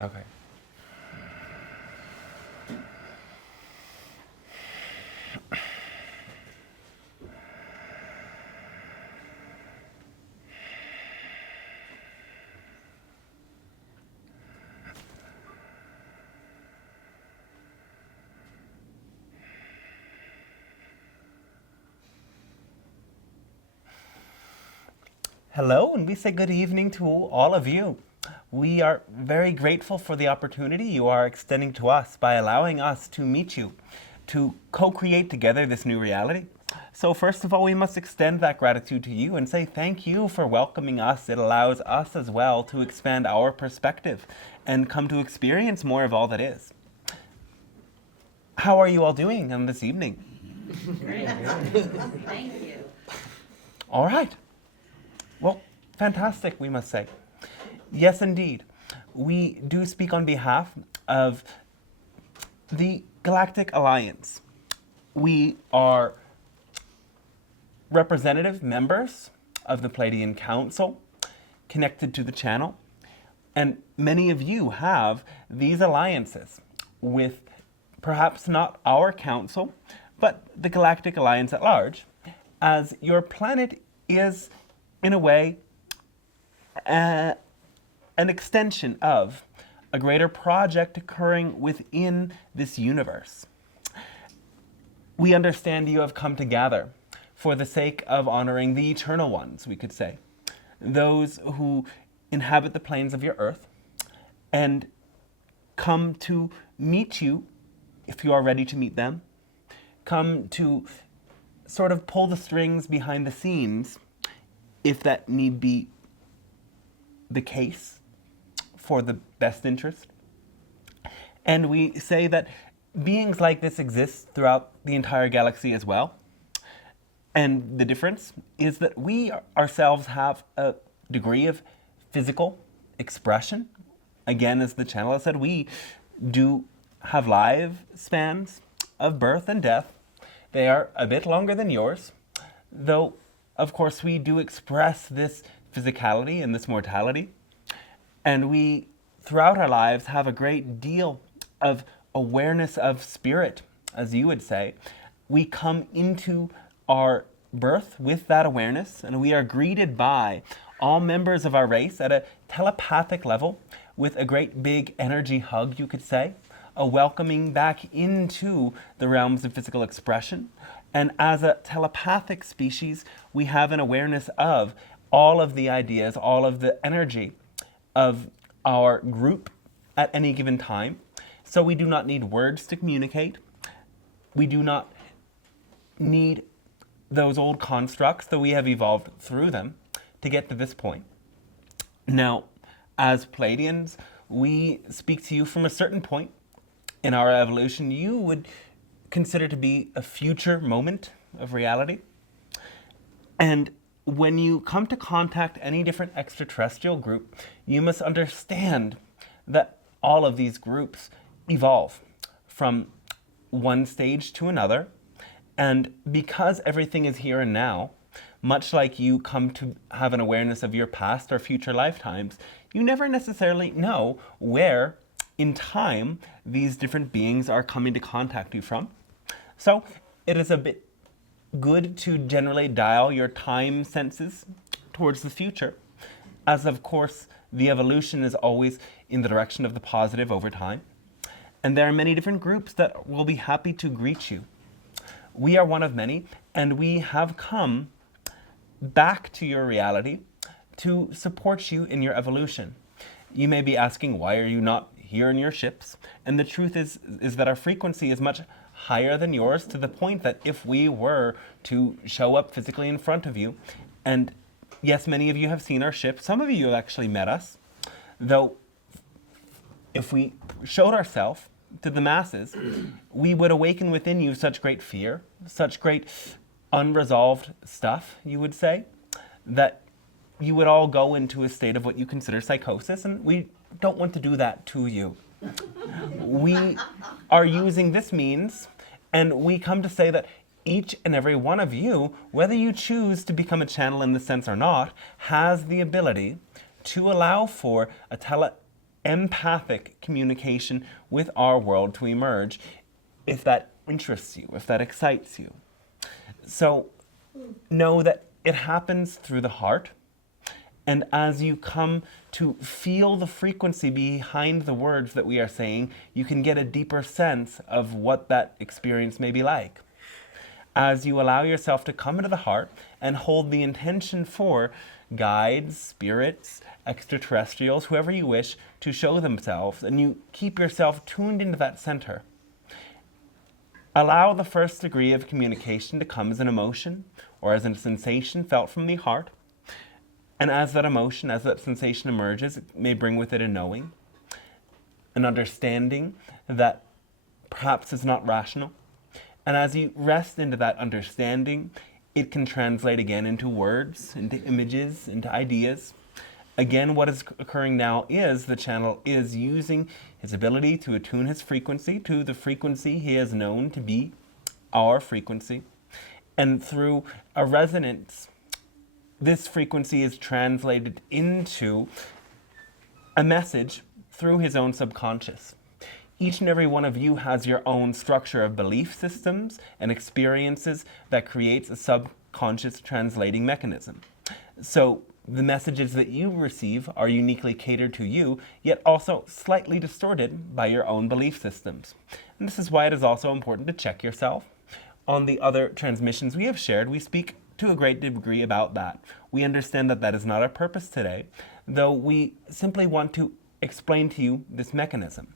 Okay. Hello, and we say good evening to all of you. We are very grateful for the opportunity you are extending to us by allowing us to meet you, to co-create together this new reality. So first of all, we must extend that gratitude to you and say thank you for welcoming us. It allows us as well to expand our perspective and come to experience more of all that is. How are you all doing on this evening? Great. Thank you. All right. Well, fantastic, we must say. Yes, indeed. We do speak on behalf of the Galactic Alliance. We are representative members of the Pleiadian Council connected to the channel, and many of you have these alliances with perhaps not our council, but the Galactic Alliance at large, as your planet is, in a way, an extension of a greater project occurring within this universe. We understand you have come to gather for the sake of honoring the eternal ones, we could say, those who inhabit the planes of your earth, and come to meet you if you are ready to meet them, come to sort of pull the strings behind the scenes if that need be the case for the best interest. And we say that beings like this exist throughout the entire galaxy as well. And the difference is that we ourselves have a degree of physical expression. Again, as the channel has said, we do have lifespans of birth and death. They are a bit longer than yours, though of course we do express this physicality and this mortality. And we, throughout our lives, have a great deal of awareness of spirit, as you would say. We come into our birth with that awareness, and we are greeted by all members of our race at a telepathic level with a great big energy hug, you could say, a welcoming back into the realms of physical expression. And as a telepathic species, we have an awareness of all of the ideas, all of the energy of our group at any given time. So we do not need words to communicate. We do not need those old constructs, though we have evolved through them to get to this point. Now, as Pleiadians, we speak to you from a certain point in our evolution you would consider to be a future moment of reality. And when you come to contact any different extraterrestrial group, you must understand that all of these groups evolve from one stage to another. And because everything is here and now, much like you come to have an awareness of your past or future lifetimes, you never necessarily know where in time these different beings are coming to contact you from. So it is a bit good to generally dial your time senses towards the future, as of course the evolution is always in the direction of the positive over time. And there are many different groups that will be happy to greet you. We are one of many, and we have come back to your reality to support you in your evolution. You may be asking, why are you not here in your ships? And the truth is that our frequency is much higher than yours, to the point that if we were to show up physically in front of you, and yes, many of you have seen our ship, some of you have actually met us, though if we showed ourselves to the masses, we would awaken within you such great fear, such great unresolved stuff, you would say, that you would all go into a state of what you consider psychosis, and we don't want to do that to you. We are using this means, and we come to say that each and every one of you, whether you choose to become a channel in this sense or not, has the ability to allow for a empathic communication with our world to emerge, if that interests you, if that excites you. So know that it happens through the heart, and as you come to feel the frequency behind the words that we are saying, you can get a deeper sense of what that experience may be like. As you allow yourself to come into the heart and hold the intention for guides, spirits, extraterrestrials, whoever you wish, to show themselves, and you keep yourself tuned into that center. Allow the first degree of communication to come as an emotion or as a sensation felt from the heart. And as that emotion, as that sensation emerges, it may bring with it a knowing, an understanding that perhaps is not rational. And as you rest into that understanding, it can translate again into words, into images, into ideas. Again, what is occurring now is the channel is using his ability to attune his frequency to the frequency he has known to be our frequency. And through a resonance, this frequency is translated into a message through his own subconscious. Each and every one of you has your own structure of belief systems and experiences that creates a subconscious translating mechanism. So the messages that you receive are uniquely catered to you, yet also slightly distorted by your own belief systems. And this is why it is also important to check yourself. On the other transmissions we have shared, we speak to a great degree about that. We understand that that is not our purpose today, though we simply want to explain to you this mechanism.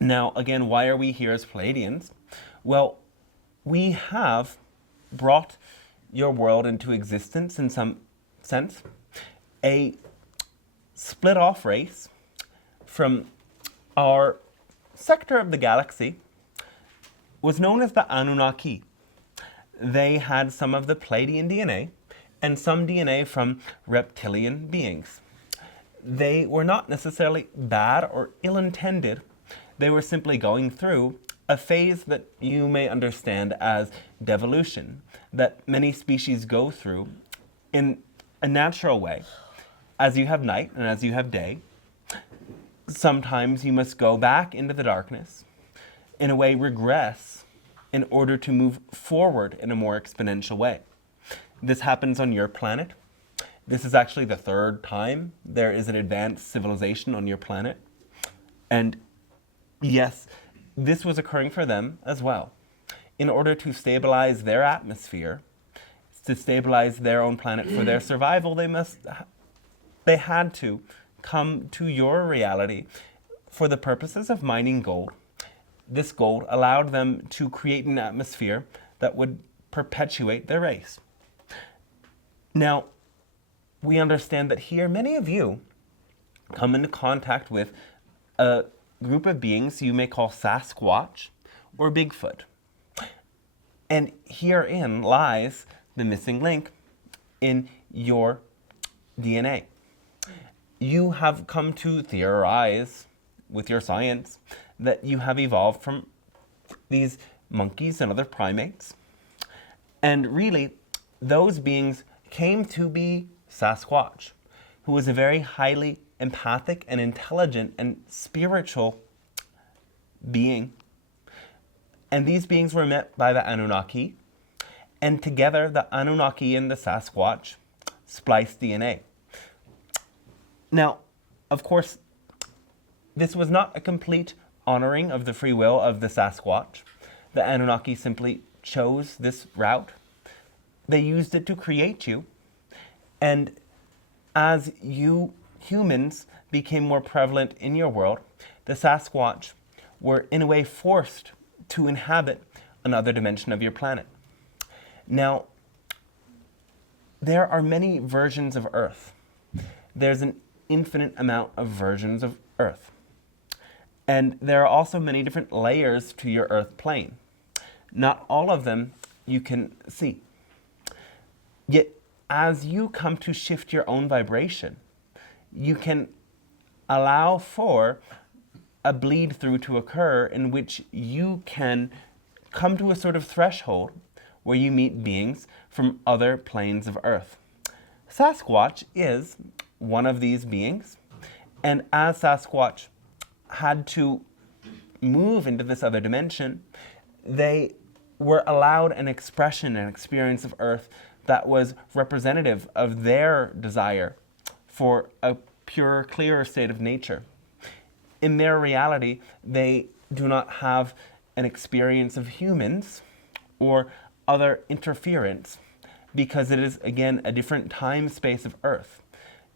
Now, again, why are we here as Pleiadians? Well, we have brought your world into existence in some sense. A split-off race from our sector of the galaxy was known as the Annunaki. They had some of the Pleiadian DNA and some DNA from reptilian beings. They were not necessarily bad or ill-intended. They were simply going through a phase that you may understand as devolution, that many species go through in a natural way. As you have night and as you have day, sometimes you must go back into the darkness, in a way regress, in order to move forward in a more exponential way. This happens on your planet. This is actually the third time there is an advanced civilization on your planet. And yes, this was occurring for them as well. In order to stabilize their atmosphere, to stabilize their own planet for their survival, they had to come to your reality for the purposes of mining gold. This gold allowed them to create an atmosphere that would perpetuate their race. Now, we understand that here many of you come into contact with a group of beings you may call Sasquatch or Bigfoot. And herein lies the missing link in your DNA. You have come to theorize with your science that you have evolved from these monkeys and other primates. And really, those beings came to be Sasquatch, who was a very highly empathic and intelligent and spiritual being. And these beings were met by the Annunaki, and together the Annunaki and the Sasquatch spliced DNA. Now, of course, this was not a complete honoring of the free will of the Sasquatch. The Annunaki simply chose this route. They used it to create you. And as you humans became more prevalent in your world, the Sasquatch were in a way forced to inhabit another dimension of your planet. Now, there are many versions of Earth. There's an infinite amount of versions of Earth. And there are also many different layers to your Earth plane. Not all of them you can see. Yet, as you come to shift your own vibration, you can allow for a bleed through to occur in which you can come to a sort of threshold where you meet beings from other planes of Earth. Sasquatch is one of these beings, And as Sasquatch had to move into this other dimension, they were allowed an expression and experience of Earth that was representative of their desire for a purer, clearer state of nature. In their reality, they do not have an experience of humans or other interference because it is, again, a different time space of Earth.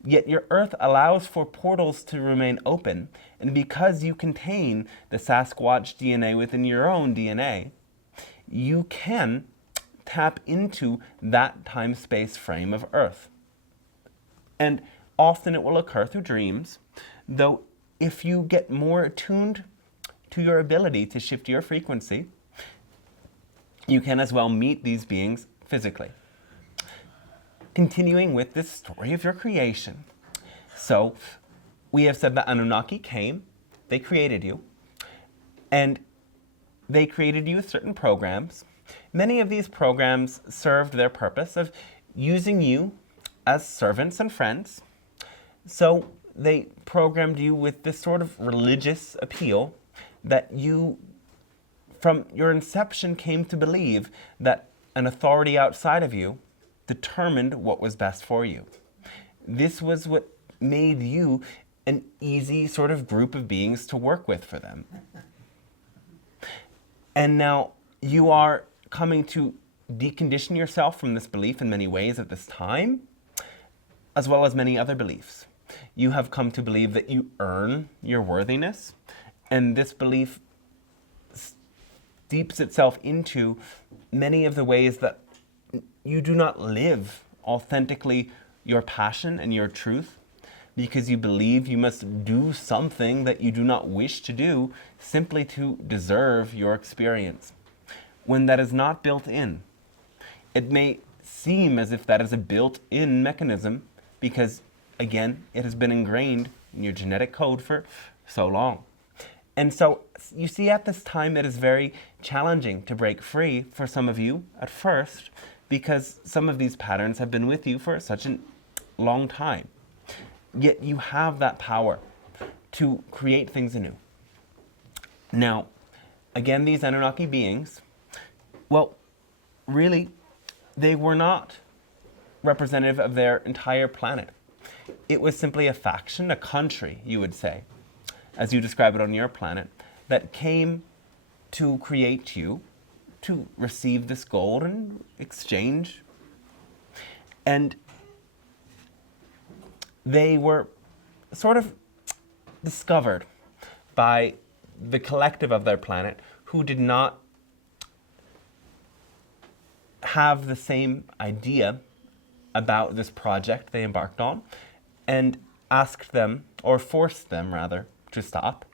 Yet your Earth allows for portals to remain open, and because you contain the Sasquatch DNA within your own DNA, you can tap into that time-space frame of Earth. And often it will occur through dreams, though if you get more attuned to your ability to shift your frequency, you can as well meet these beings physically. Continuing with this story of your creation. So, we have said that Annunaki came, they created you, and they created you with certain programs. Many of these programs served their purpose of using you as servants and friends. So they programmed you with this sort of religious appeal that you, from your inception, came to believe that an authority outside of you determined what was best for you. This was what made you an easy sort of group of beings to work with for them. And now you are coming to decondition yourself from this belief in many ways at this time, as well as many other beliefs. You have come to believe that you earn your worthiness, and this belief steeps itself into many of the ways that you do not live authentically your passion and your truth because you believe you must do something that you do not wish to do simply to deserve your experience, when that is not built in. It may seem as if that is a built-in mechanism because, again, it has been ingrained in your genetic code for so long. And so you see at this time it is very challenging to break free for some of you at first because some of these patterns have been with you for such a long time. Yet you have that power to create things anew. Now, again, these Annunaki beings, well, really, they were not representative of their entire planet. It was simply a faction, a country, you would say, as you describe it on your planet, that came to create you, to receive this gold and exchange. And they were sort of discovered by the collective of their planet who did not have the same idea about this project they embarked on and asked them, or forced them rather, to stop.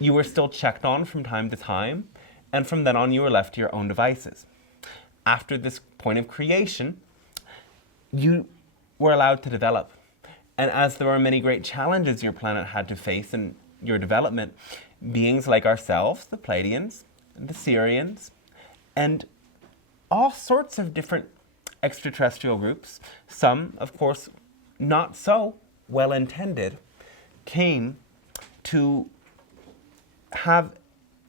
You were still checked on from time to time, and from then on you were left to your own devices. After this point of creation, you were allowed to develop. And as there were many great challenges your planet had to face in your development, beings like ourselves, the Pleiadians, the Sirians, and all sorts of different extraterrestrial groups, some, of course, not so well-intended, came to have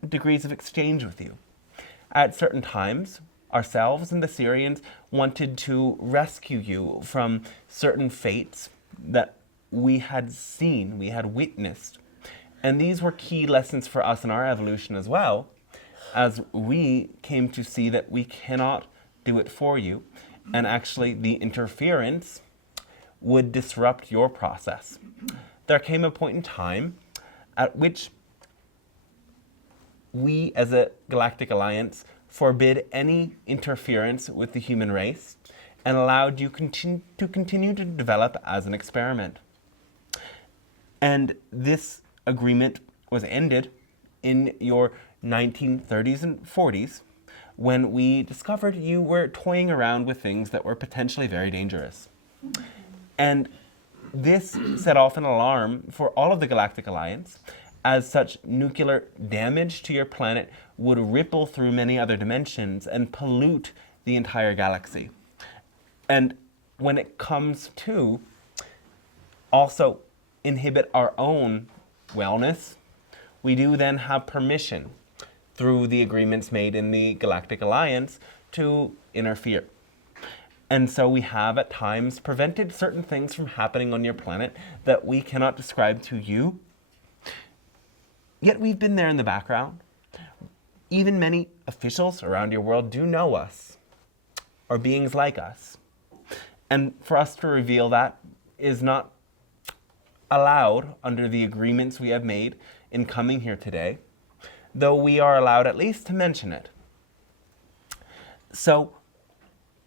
degrees of exchange with you. At certain times, ourselves and the Sirians wanted to rescue you from certain fates that we had seen, we had witnessed. And these were key lessons for us in our evolution as well, as we came to see that we cannot do it for you. And actually, the interference would disrupt your process. There came a point in time at which we, as a galactic alliance, forbid any interference with the human race and allowed you to continue to develop as an experiment. And this agreement was ended in your 1930s and 40s when we discovered you were toying around with things that were potentially very dangerous. And this set off an alarm for all of the Galactic Alliance, as such nuclear damage to your planet would ripple through many other dimensions and pollute the entire galaxy. And when it comes to also inhibit our own wellness, we do then have permission through the agreements made in the Galactic Alliance to interfere. And so we have at times prevented certain things from happening on your planet that we cannot describe to you. Yet we've been there in the background. Even many officials around your world do know us, or beings like us. And for us to reveal that is not allowed under the agreements we have made in coming here today, though we are allowed at least to mention it. So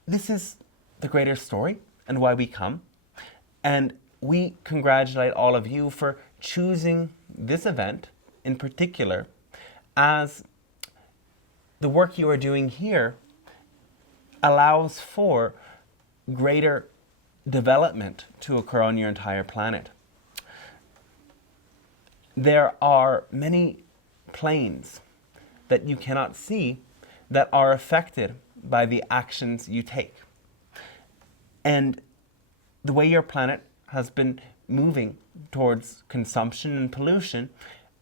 this is the greater story and why we come. And we congratulate all of you for choosing this event in particular, as the work you are doing here allows for greater development to occur on your entire planet. There are many planes that you cannot see that are affected by the actions you take. And the way your planet has been moving towards consumption and pollution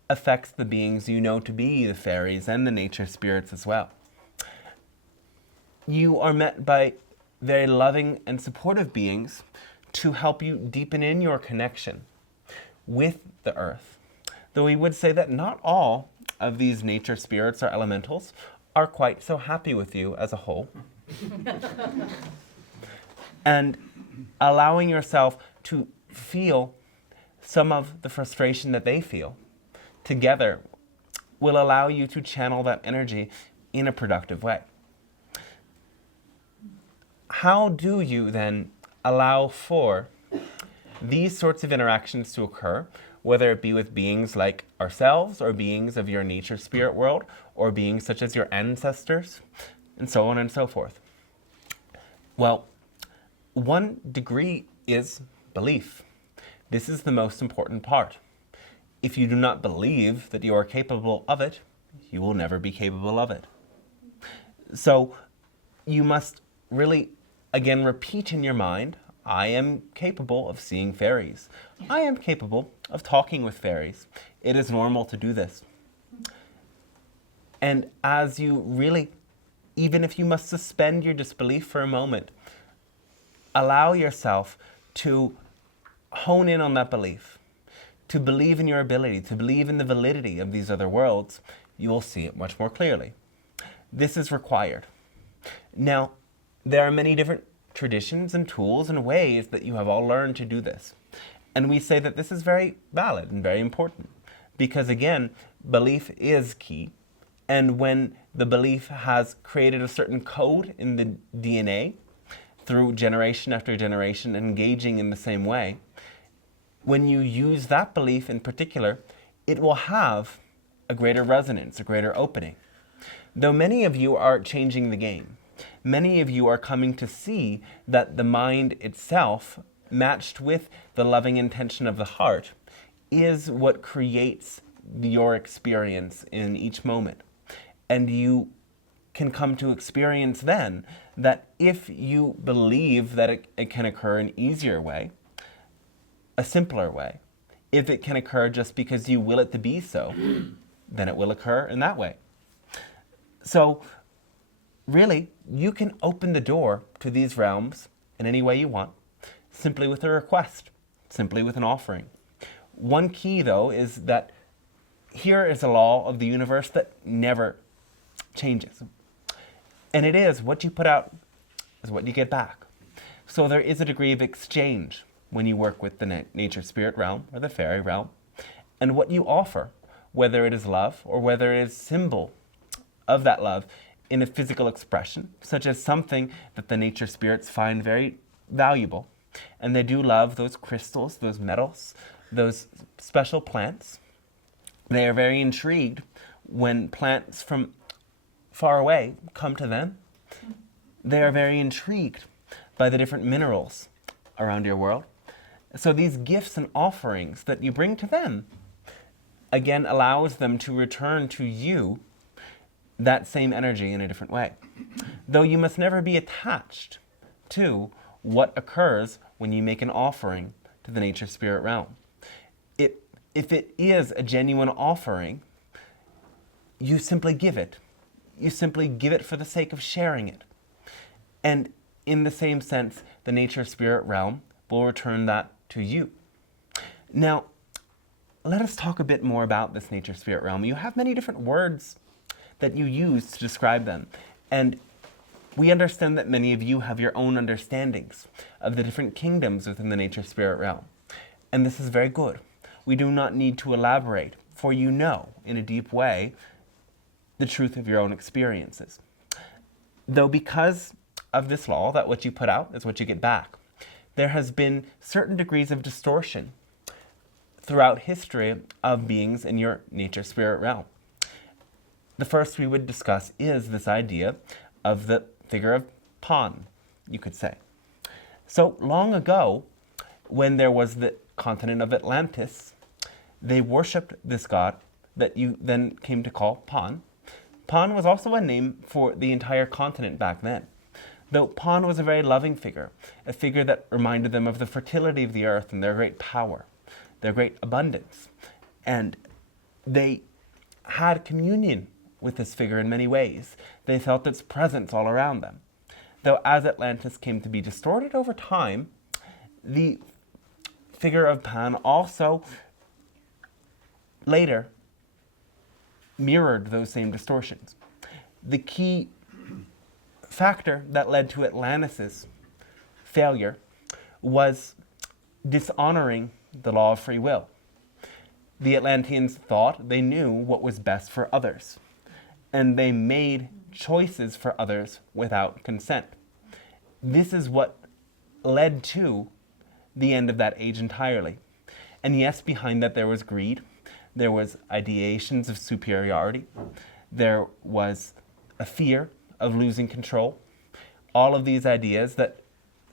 affects the beings you know to be the fairies and the nature spirits as well. You are met by very loving and supportive beings to help you deepen in your connection with the earth. Though we would say that not all of these nature spirits or elementals are quite so happy with you as a whole. And allowing yourself to feel some of the frustration that they feel together will allow you to channel that energy in a productive way. How do you then allow for these sorts of interactions to occur, whether it be with beings like ourselves or beings of your nature spirit world or beings such as your ancestors, and so on and so forth? Well, one degree is belief. This is the most important part. If you do not believe that you are capable of it, you will never be capable of it. So you must really, again, repeat in your mind, I am capable of seeing fairies. I am capable of talking with fairies. It is normal to do this. And as you really, even if you must suspend your disbelief for a moment, allow yourself to hone in on that belief, to believe in your ability, to believe in the validity of these other worlds, you will see it much more clearly. This is required. Now, there are many different traditions and tools and ways that you have all learned to do this. And we say that this is very valid and very important because, again, belief is key. And when the belief has created a certain code in the DNA through generation after generation engaging in the same way, when you use that belief in particular, it will have a greater resonance, a greater opening. Though many of you are changing the game, many of you are coming to see that the mind itself, matched with the loving intention of the heart, is what creates your experience in each moment. And you can come to experience then that if you believe that it can occur an easier way, a simpler way, if it can occur just because you will it to be so, then it will occur in that way. So really, you can open the door to these realms in any way you want, simply with a request, simply with an offering. One key, though, is that here is a law of the universe that never changes. And it is what you put out is what you get back. So there is a degree of exchange when you work with the nature spirit realm or the fairy realm. And what you offer, whether it is love or whether it is symbol of that love in a physical expression, such as something that the nature spirits find very valuable. And they do love those crystals, those metals, those special plants. They are very intrigued when plants from far away come to them. They are very intrigued by the different minerals around your world. So these gifts and offerings that you bring to them, again, allows them to return to you that same energy in a different way. Though you must never be attached to what occurs when you make an offering to the nature spirit realm. if it is a genuine offering, you simply give it. You simply give it for the sake of sharing it. And in the same sense, the nature spirit realm will return that to you. Now, let us talk a bit more about this nature spirit realm. You have many different words that you use to describe them. And we understand that many of you have your own understandings of the different kingdoms within the nature spirit realm. And this is very good. We do not need to elaborate, for you know, in a deep way, the truth of your own experiences. Though because of this law, that what you put out is what you get back, there has been certain degrees of distortion throughout history of beings in your nature spirit realm. The first we would discuss is this idea of the figure of Pan, you could say. So long ago, when there was the continent of Atlantis, they worshipped this god that you then came to call Pan. Pan was also a name for the entire continent back then. Though Pan was a very loving figure, a figure that reminded them of the fertility of the earth and their great power, their great abundance. And they had communion with this figure in many ways. They felt its presence all around them. Though as Atlantis came to be distorted over time, the figure of Pan also later mirrored those same distortions. The key factor that led to Atlantis' failure was dishonoring the law of free will. The Atlanteans thought they knew what was best for others, and they made choices for others without consent. This is what led to the end of that age entirely. And yes, behind that there was greed, there was ideations of superiority, there was a fear of losing control. All of these ideas that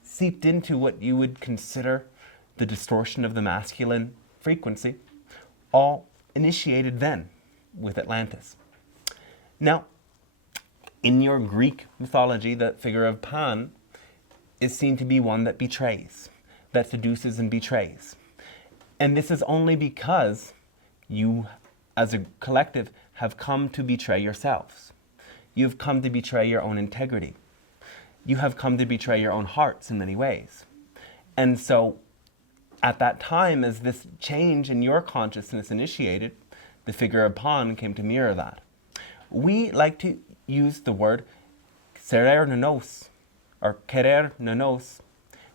seeped into what you would consider the distortion of the masculine frequency, all initiated then with Atlantis. Now, in your Greek mythology, the figure of Pan is seen to be one that betrays, that seduces and betrays. And this is only because you, as a collective, have come to betray yourselves. You've come to betray your own integrity. You have come to betray your own hearts in many ways. And so, at that time, as this change in your consciousness initiated, the figure of Pan came to mirror that. We like to use the word serer nanos, or querer nanos,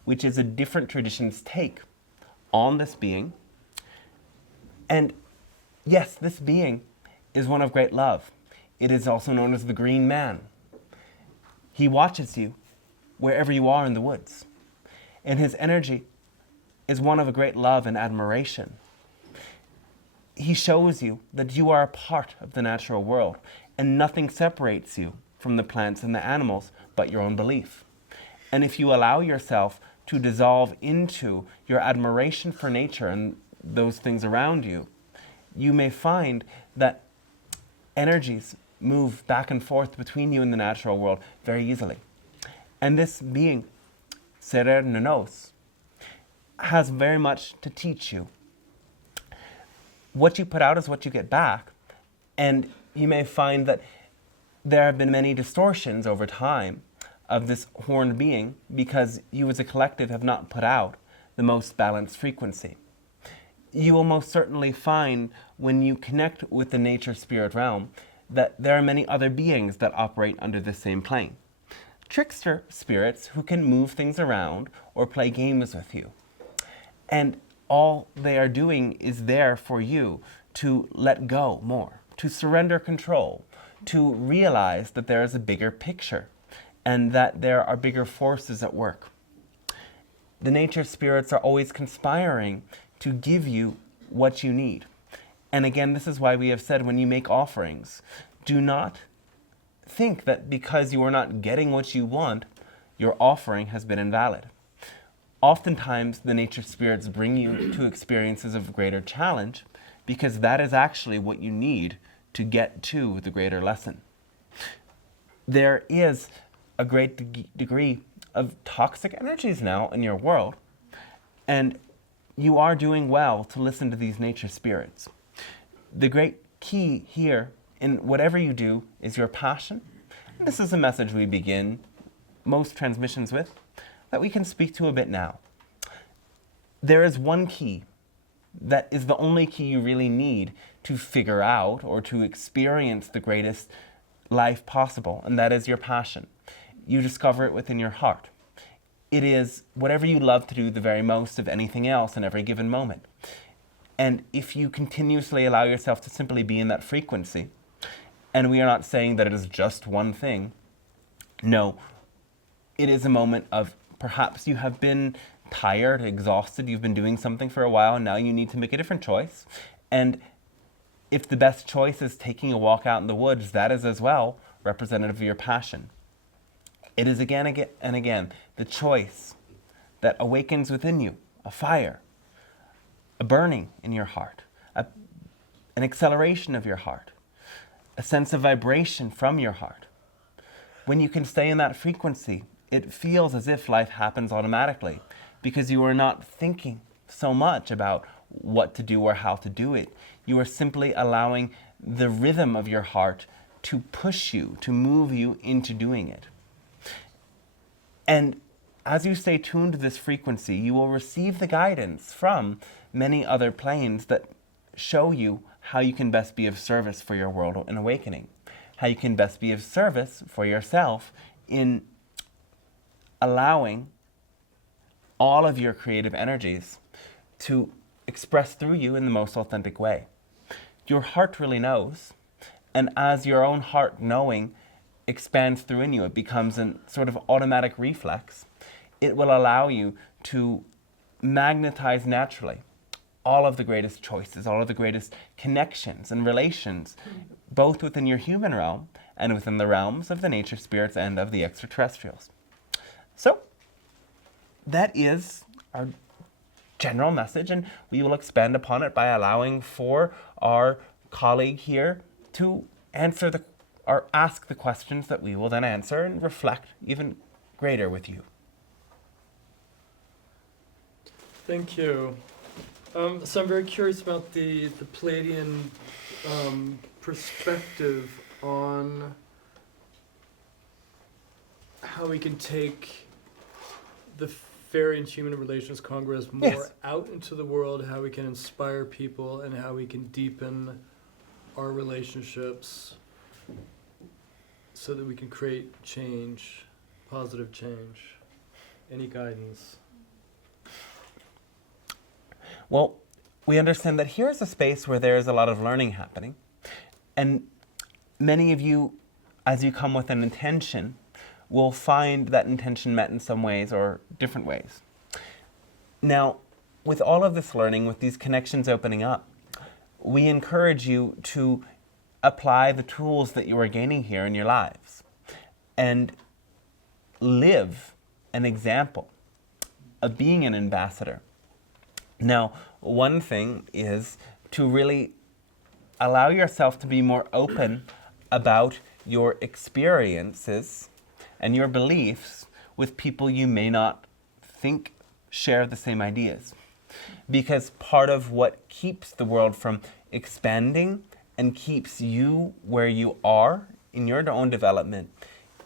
which is a different tradition's take on this being. And yes, this being is one of great love. It is also known as the Green Man. He watches you wherever you are in the woods. And his energy is one of a great love and admiration. He shows you that you are a part of the natural world, and nothing separates you from the plants and the animals but your own belief. And if you allow yourself to dissolve into your admiration for nature and those things around you, you may find that energies move back and forth between you and the natural world very easily. And this being, Serer Nanos, has very much to teach you. What you put out is what you get back, and you may find that there have been many distortions over time of this horned being because you as a collective have not put out the most balanced frequency. You will most certainly find when you connect with the nature spirit realm that there are many other beings that operate under the same plane. Trickster spirits who can move things around or play games with you. And all they are doing is there for you to let go more, to surrender control, to realize that there is a bigger picture and that there are bigger forces at work. The nature spirits are always conspiring to give you what you need. And again, this is why we have said when you make offerings, do not think that because you are not getting what you want, your offering has been invalid. Oftentimes, the nature spirits bring you to experiences of greater challenge because that is actually what you need to get to the greater lesson. There is a great degree of toxic energies now in your world, and you are doing well to listen to these nature spirits. The great key here in whatever you do is your passion. This is a message we begin most transmissions with that we can speak to a bit now. There is one key that is the only key you really need to figure out or to experience the greatest life possible, and that is your passion. You discover it within your heart. It is whatever you love to do the very most of anything else in every given moment. And if you continuously allow yourself to simply be in that frequency, and we are not saying that it is just one thing, no, it is a moment of perhaps you have been tired, exhausted, you've been doing something for a while, and now you need to make a different choice. And if the best choice is taking a walk out in the woods, that is as well representative of your passion. It is again and again the choice that awakens within you a fire, a burning in your heart, an acceleration of your heart, a sense of vibration from your heart. When you can stay in that frequency, it feels as if life happens automatically because you are not thinking so much about what to do or how to do it. You are simply allowing the rhythm of your heart to push you, to move you into doing it. And as you stay tuned to this frequency, you will receive the guidance from many other planes that show you how you can best be of service for your world in awakening, how you can best be of service for yourself in allowing all of your creative energies to express through you in the most authentic way. Your heart really knows, and as your own heart knowing expands through in you, it becomes a sort of automatic reflex. It will allow you to magnetize naturally all of the greatest choices, all of the greatest connections and relations, both within your human realm and within the realms of the nature spirits and of the extraterrestrials. So, that is our general message, and we will expand upon it by allowing for our colleague here to answer or ask the questions that we will then answer and reflect even greater with you. Thank you. So I'm very curious about the Pleiadian perspective on how we can take the Fairy and Human Relations Congress more Yes. out into the world, how we can inspire people, and how we can deepen our relationships so that we can create change, positive change. Any guidance? Well, we understand that here is a space where there is a lot of learning happening. And many of you, as you come with an intention, will find that intention met in some ways or different ways. Now, with all of this learning, with these connections opening up, we encourage you to apply the tools that you are gaining here in your lives and live an example of being an ambassador. Now, one thing is to really allow yourself to be more open about your experiences and your beliefs with people you may not think share the same ideas. Because part of what keeps the world from expanding and keeps you where you are in your own development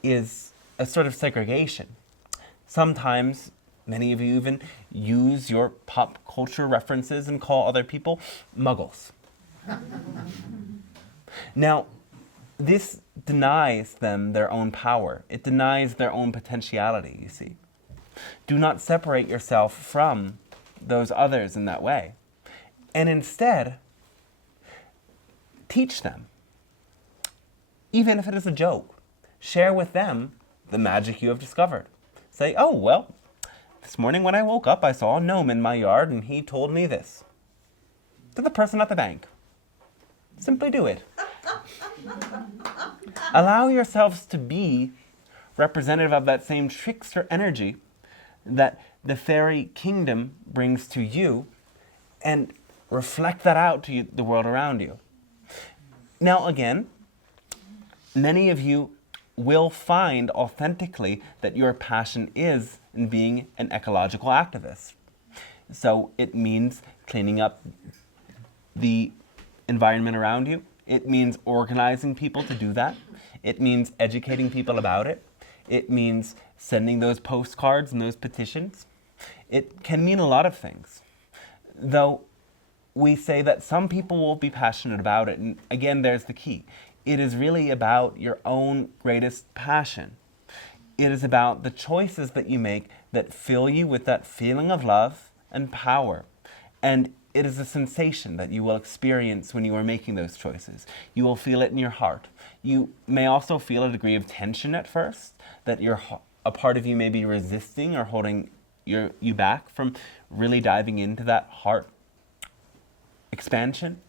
is a sort of segregation. Sometimes many of you even use your pop culture references and call other people muggles. Now, this denies them their own power. It denies their own potentiality, you see. Do not separate yourself from those others in that way. And instead, teach them. Even if it is a joke, share with them the magic you have discovered. Say, oh, well, this morning when I woke up, I saw a gnome in my yard and he told me this. To the person at the bank. Simply do it. Allow yourselves to be representative of that same trickster energy that the fairy kingdom brings to you and reflect that out to the world around you. Now again, many of you will find authentically that your passion is in being an ecological activist. So it means cleaning up the environment around you. It means organizing people to do that. It means educating people about it. It means sending those postcards and those petitions. It can mean a lot of things. Though we say that some people will be passionate about it, and again, there's the key. It is really about your own greatest passion. It is about the choices that you make that fill you with that feeling of love and power. And it is a sensation that you will experience when you are making those choices. You will feel it in your heart. You may also feel a degree of tension at first, that a part of you may be resisting or holding you back from really diving into that heart expansion.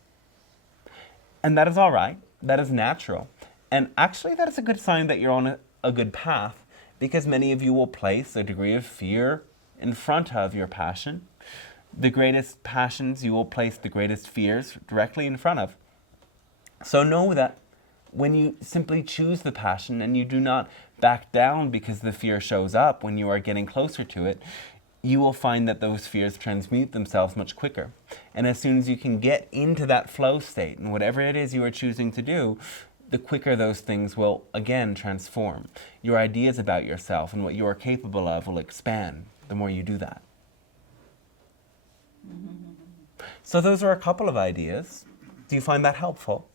And that is all right. That is natural. And actually, that is a good sign that you're on a good path, because many of you will place a degree of fear in front of your passion. The greatest passions you will place the greatest fears directly in front of. So know that when you simply choose the passion and you do not back down because the fear shows up when you are getting closer to it, you will find that those fears transmute themselves much quicker. And as soon as you can get into that flow state and whatever it is you are choosing to do, the quicker those things will again transform. Your ideas about yourself and what you are capable of will expand the more you do that. So those are a couple of ideas. Do you find that helpful?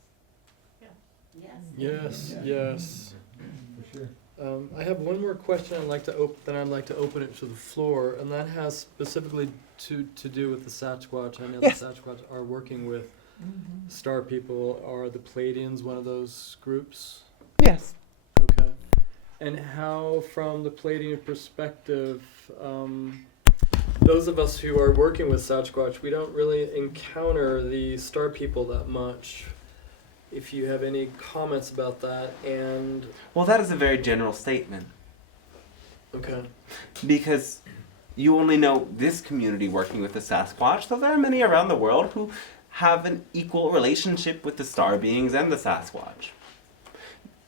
Yes, yes. For sure. I have one more question I'd like to open it to the floor, and that has specifically to do with the Sasquatch. I know Yes. the Sasquatch are working with star people. Are the Pleiadians one of those groups? Yes. Okay. And how, from the Pleiadian perspective, those of us who are working with Sasquatch, we don't really encounter the star people that much. If you have any comments about that, and Well, that is a very general statement, okay, because you only know this community working with the Sasquatch, though there are many around the world who have an equal relationship with the star beings and the Sasquatch.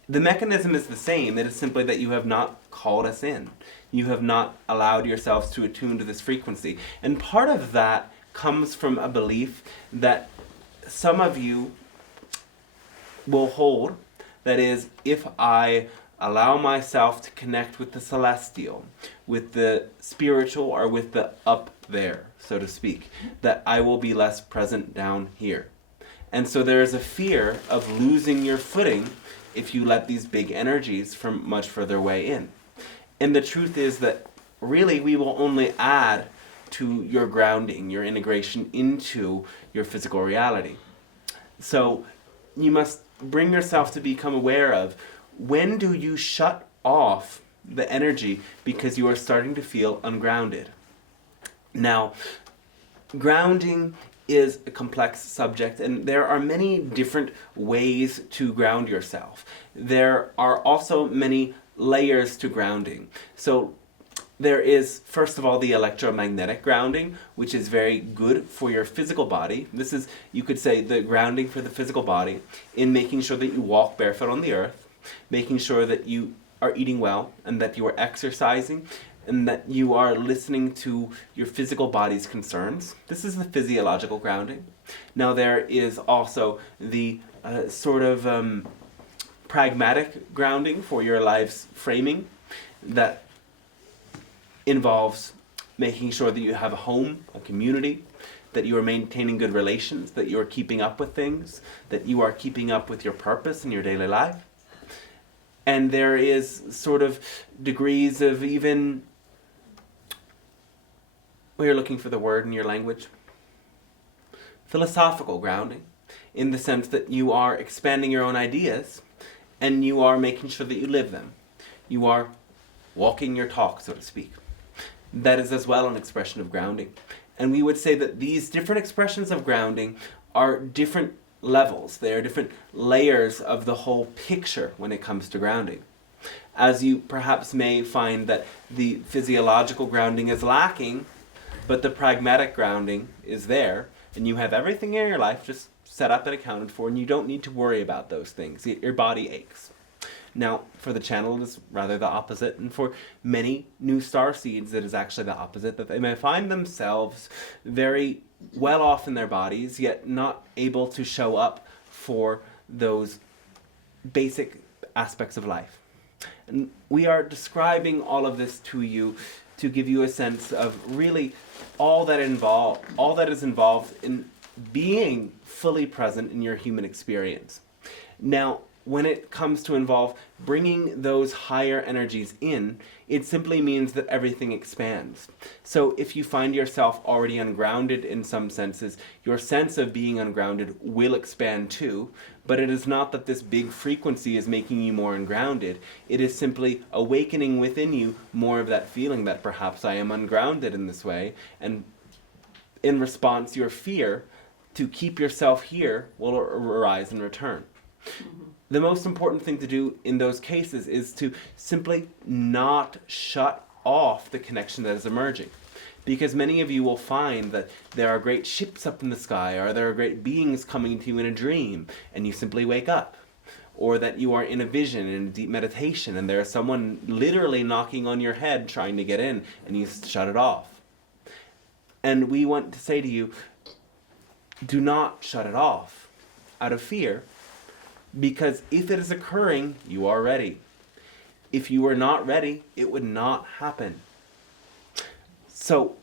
The mechanism is the same. It is simply that you have not called us in. You have not allowed yourselves to attune to this frequency. And part of that comes from a belief that some of you will hold, that is, if I allow myself to connect with the celestial, with the spiritual, or with the up there, so to speak, that I will be less present down here. And so there is a fear of losing your footing if you let these big energies from much further away in. And the truth is that really we will only add to your grounding, your integration into your physical reality. So you must bring yourself to become aware of, when do you shut off the energy because you are starting to feel ungrounded? Now, grounding is a complex subject, and there are many different ways to ground yourself. There are also many layers to grounding. So there is, first of all, the electromagnetic grounding, which is very good for your physical body. This is, you could say, the grounding for the physical body in making sure that you walk barefoot on the earth, making sure that you are eating well and that you are exercising and that you are listening to your physical body's concerns. This is the physiological grounding. Now there is also the pragmatic grounding for your life's framing that involves making sure that you have a home, a community, that you are maintaining good relations, that you are keeping up with things, that you are keeping up with your purpose in your daily life. And there is sort of degrees of even, well, you're looking for the word in your language, philosophical grounding, in the sense that you are expanding your own ideas and you are making sure that you live them. You are walking your talk, so to speak. That is as well an expression of grounding. And we would say that these different expressions of grounding are different levels. They are different layers of the whole picture when it comes to grounding. As you perhaps may find that the physiological grounding is lacking, but the pragmatic grounding is there, and you have everything in your life just set up and accounted for, and you don't need to worry about those things. Your body aches. Now, for the channel, it is rather the opposite, and for many new star seeds, it is actually the opposite, that they may find themselves very well off in their bodies, yet not able to show up for those basic aspects of life. And we are describing all of this to you to give you a sense of really all that is involved in being fully present in your human experience. Now, when it comes to involve bringing those higher energies in, it simply means that everything expands. So if you find yourself already ungrounded in some senses, your sense of being ungrounded will expand too, but it is not that this big frequency is making you more ungrounded. It is simply awakening within you more of that feeling that perhaps I am ungrounded in this way, and in response, your fear to keep yourself here will arise and return. The most important thing to do in those cases is to simply not shut off the connection that is emerging. Because many of you will find that there are great ships up in the sky, or there are great beings coming to you in a dream, and you simply wake up. Or that you are in a vision, in a deep meditation, and there is someone literally knocking on your head trying to get in, and you shut it off. And we want to say to you, do not shut it off out of fear, because if it is occurring, you are ready. If you are not ready, it would not happen. So,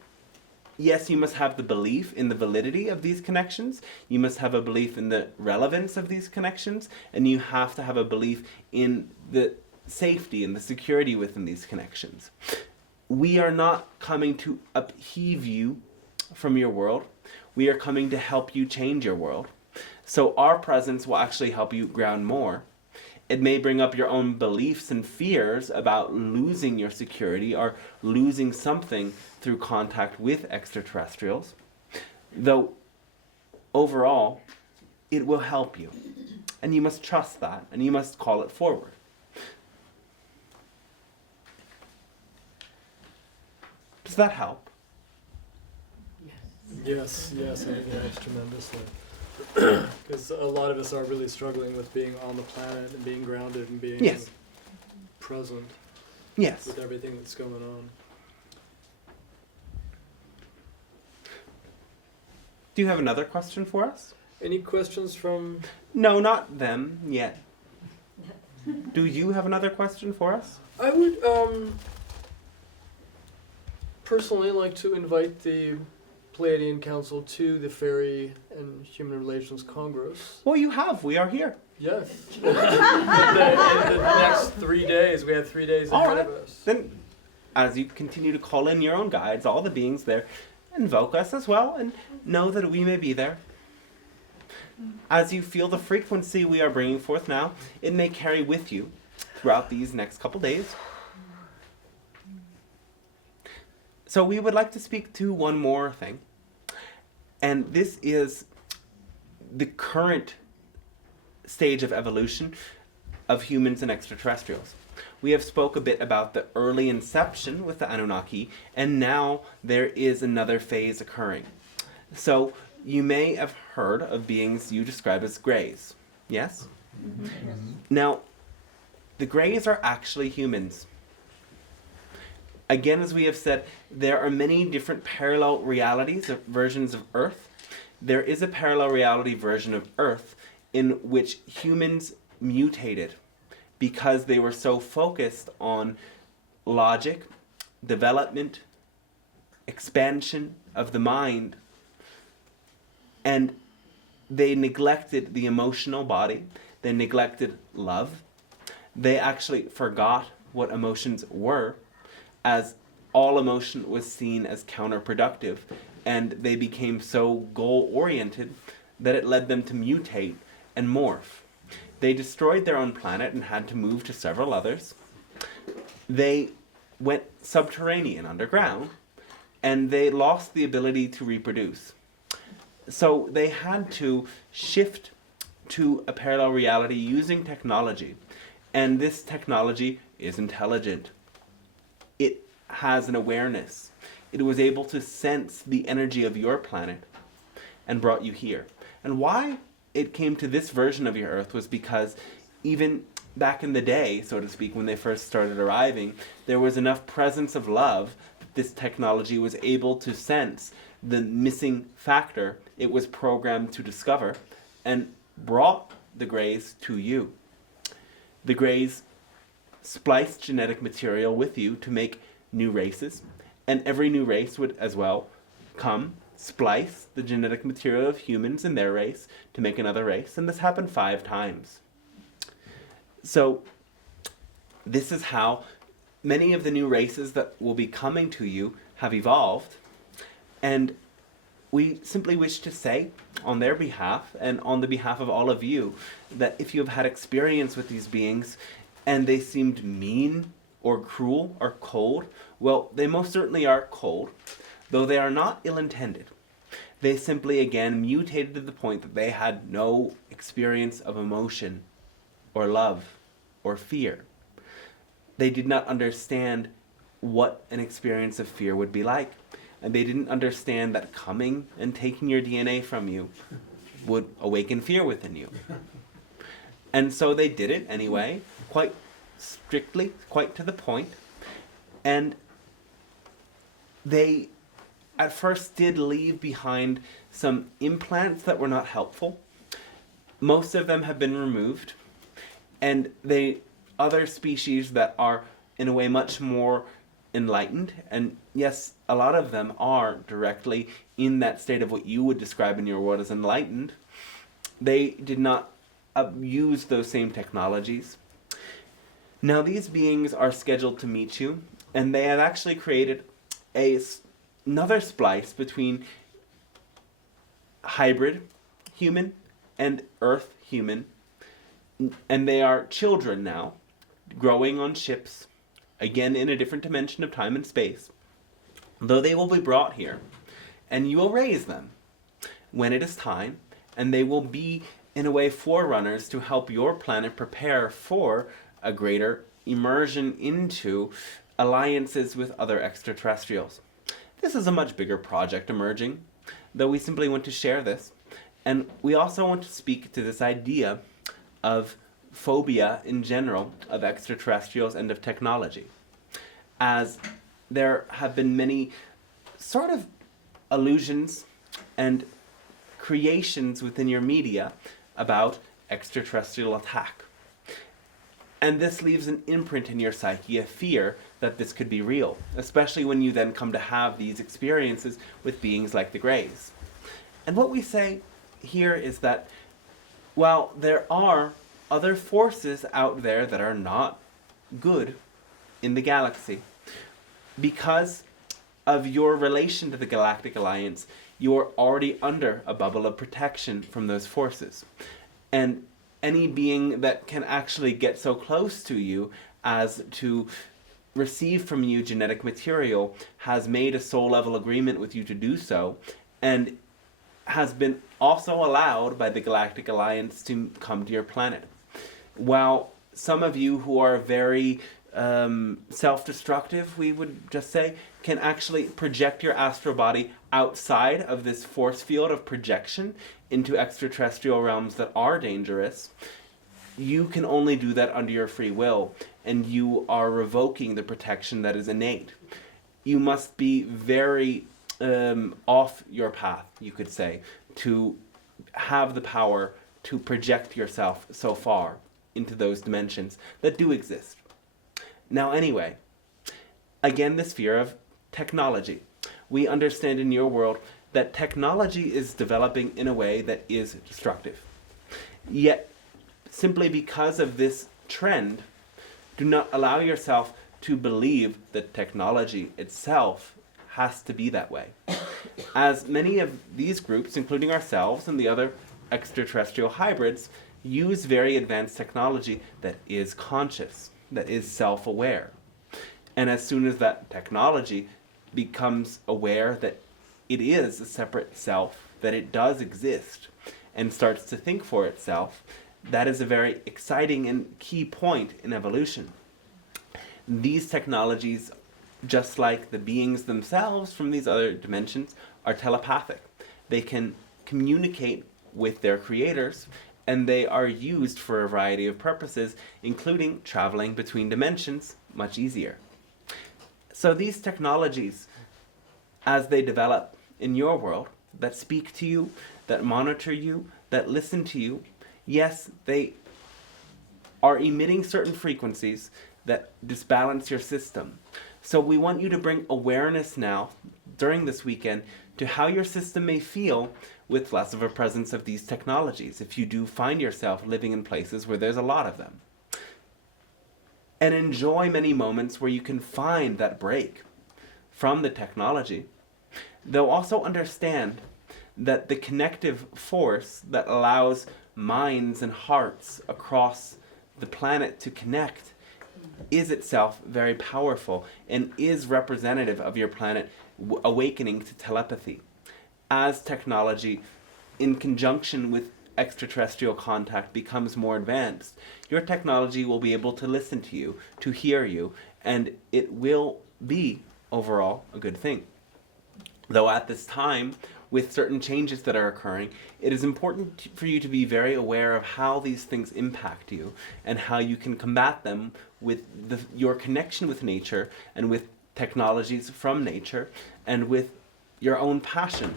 yes, you must have the belief in the validity of these connections. You must have a belief in the relevance of these connections. And you have to have a belief in the safety and the security within these connections. We are not coming to upheave you from your world. We are coming to help you change your world. So our presence will actually help you ground more. It may bring up your own beliefs and fears about losing your security or losing something through contact with extraterrestrials. Though, overall, it will help you. And you must trust that, and you must call it forward. Does that help? Yes, I think it helps tremendously. Because a lot of us are really struggling with being on the planet and being grounded and being Yes. present Yes. with everything that's going on. Do you have another question for us? Any questions from... No, not them yet. Do you have another question for us? I would personally like to invite the Pleiadian Council to the Fairy and Human Relations Congress. Well, you have. We are here. Yes. in the next 3 days, we have 3 days All ahead right. of us. Then, as you continue to call in your own guides, all the beings there, invoke us as well, and know that we may be there. As you feel the frequency we are bringing forth now, it may carry with you throughout these next couple days. So we would like to speak to one more thing. And this is the current stage of evolution of humans and extraterrestrials. We have spoke a bit about the early inception with the Annunaki, and now there is another phase occurring. So you may have heard of beings you describe as greys, yes? Mm-hmm. Now, the greys are actually humans. Again, as we have said, there are many different parallel realities, versions of Earth. There is a parallel reality version of Earth in which humans mutated because they were so focused on logic, development, expansion of the mind, and they neglected the emotional body. They neglected love. They actually forgot what emotions were, as all emotion was seen as counterproductive, and they became so goal-oriented that it led them to mutate and morph. They destroyed their own planet and had to move to several others. They went subterranean, underground, and they lost the ability to reproduce. So they had to shift to a parallel reality using technology, and this technology is intelligent. It has an awareness. It was able to sense the energy of your planet and brought you here. And why it came to this version of your Earth was because even back in the day, so to speak, when they first started arriving, there was enough presence of love that this technology was able to sense the missing factor it was programmed to discover and brought the Greys to you. The Greys spliced genetic material with you to make new races, and every new race would as well come, splice the genetic material of humans in their race to make another race, and this happened 5 times. So this is how many of the new races that will be coming to you have evolved, and we simply wish to say on their behalf and on the behalf of all of you that if you have had experience with these beings and they seemed mean or cruel or cold, well, they most certainly are cold, though they are not ill-intended. They simply, again, mutated to the point that they had no experience of emotion or love or fear. They did not understand what an experience of fear would be like. And they didn't understand that coming and taking your DNA from you would awaken fear within you. And so they did it anyway, quite strictly, quite to the point. And they at first did leave behind some implants that were not helpful. Most of them have been removed. And other species that are in a way much more enlightened, and yes, a lot of them are directly in that state of what you would describe in your world as enlightened. They did not use those same technologies. Now these beings are scheduled to meet you, and they have actually created another splice between hybrid human and Earth human, and they are children now, growing on ships, again in a different dimension of time and space, though they will be brought here, and you will raise them when it is time, and they will be, in a way, forerunners to help your planet prepare for a greater immersion into alliances with other extraterrestrials. This is a much bigger project emerging, though we simply want to share this, and we also want to speak to this idea of phobia in general of extraterrestrials and of technology, as there have been many sort of allusions and creations within your media about extraterrestrial attack. And this leaves an imprint in your psyche, a fear that this could be real, especially when you then come to have these experiences with beings like the Greys. And what we say here is that while there are other forces out there that are not good in the galaxy, because of your relation to the Galactic Alliance, you're already under a bubble of protection from those forces. And any being that can actually get so close to you as to receive from you genetic material has made a soul level agreement with you to do so, and has been also allowed by the Galactic Alliance to come to your planet. While some of you who are very self-destructive, we would just say, can actually project your astral body outside of this force field of projection into extraterrestrial realms that are dangerous, you can only do that under your free will, and you are revoking the protection that is innate. You must be very off your path, you could say, to have the power to project yourself so far into those dimensions that do exist. Now anyway, again, this fear of technology. We understand in your world that technology is developing in a way that is destructive. Yet, simply because of this trend, do not allow yourself to believe that technology itself has to be that way. As many of these groups, including ourselves and the other extraterrestrial hybrids, use very advanced technology that is conscious, that is self-aware. And as soon as that technology becomes aware that it is a separate self, that it does exist, and starts to think for itself, that is a very exciting and key point in evolution. These technologies, just like the beings themselves from these other dimensions, are telepathic. They can communicate with their creators, and they are used for a variety of purposes, including traveling between dimensions much easier. So these technologies, as they develop in your world, that speak to you, that monitor you, that listen to you, yes, they are emitting certain frequencies that disbalance your system. So we want you to bring awareness now, during this weekend, to how your system may feel with less of a presence of these technologies, if you do find yourself living in places where there's a lot of them. And enjoy many moments where you can find that break from the technology. They'll also understand that the connective force that allows minds and hearts across the planet to connect is itself very powerful and is representative of your planet awakening to telepathy. As technology, in conjunction with extraterrestrial contact, becomes more advanced, your technology will be able to listen to you, to hear you, and it will be, overall, a good thing. Though at this time, with certain changes that are occurring, it is important for you to be very aware of how these things impact you and how you can combat them with your connection with nature and with technologies from nature and with your own passion.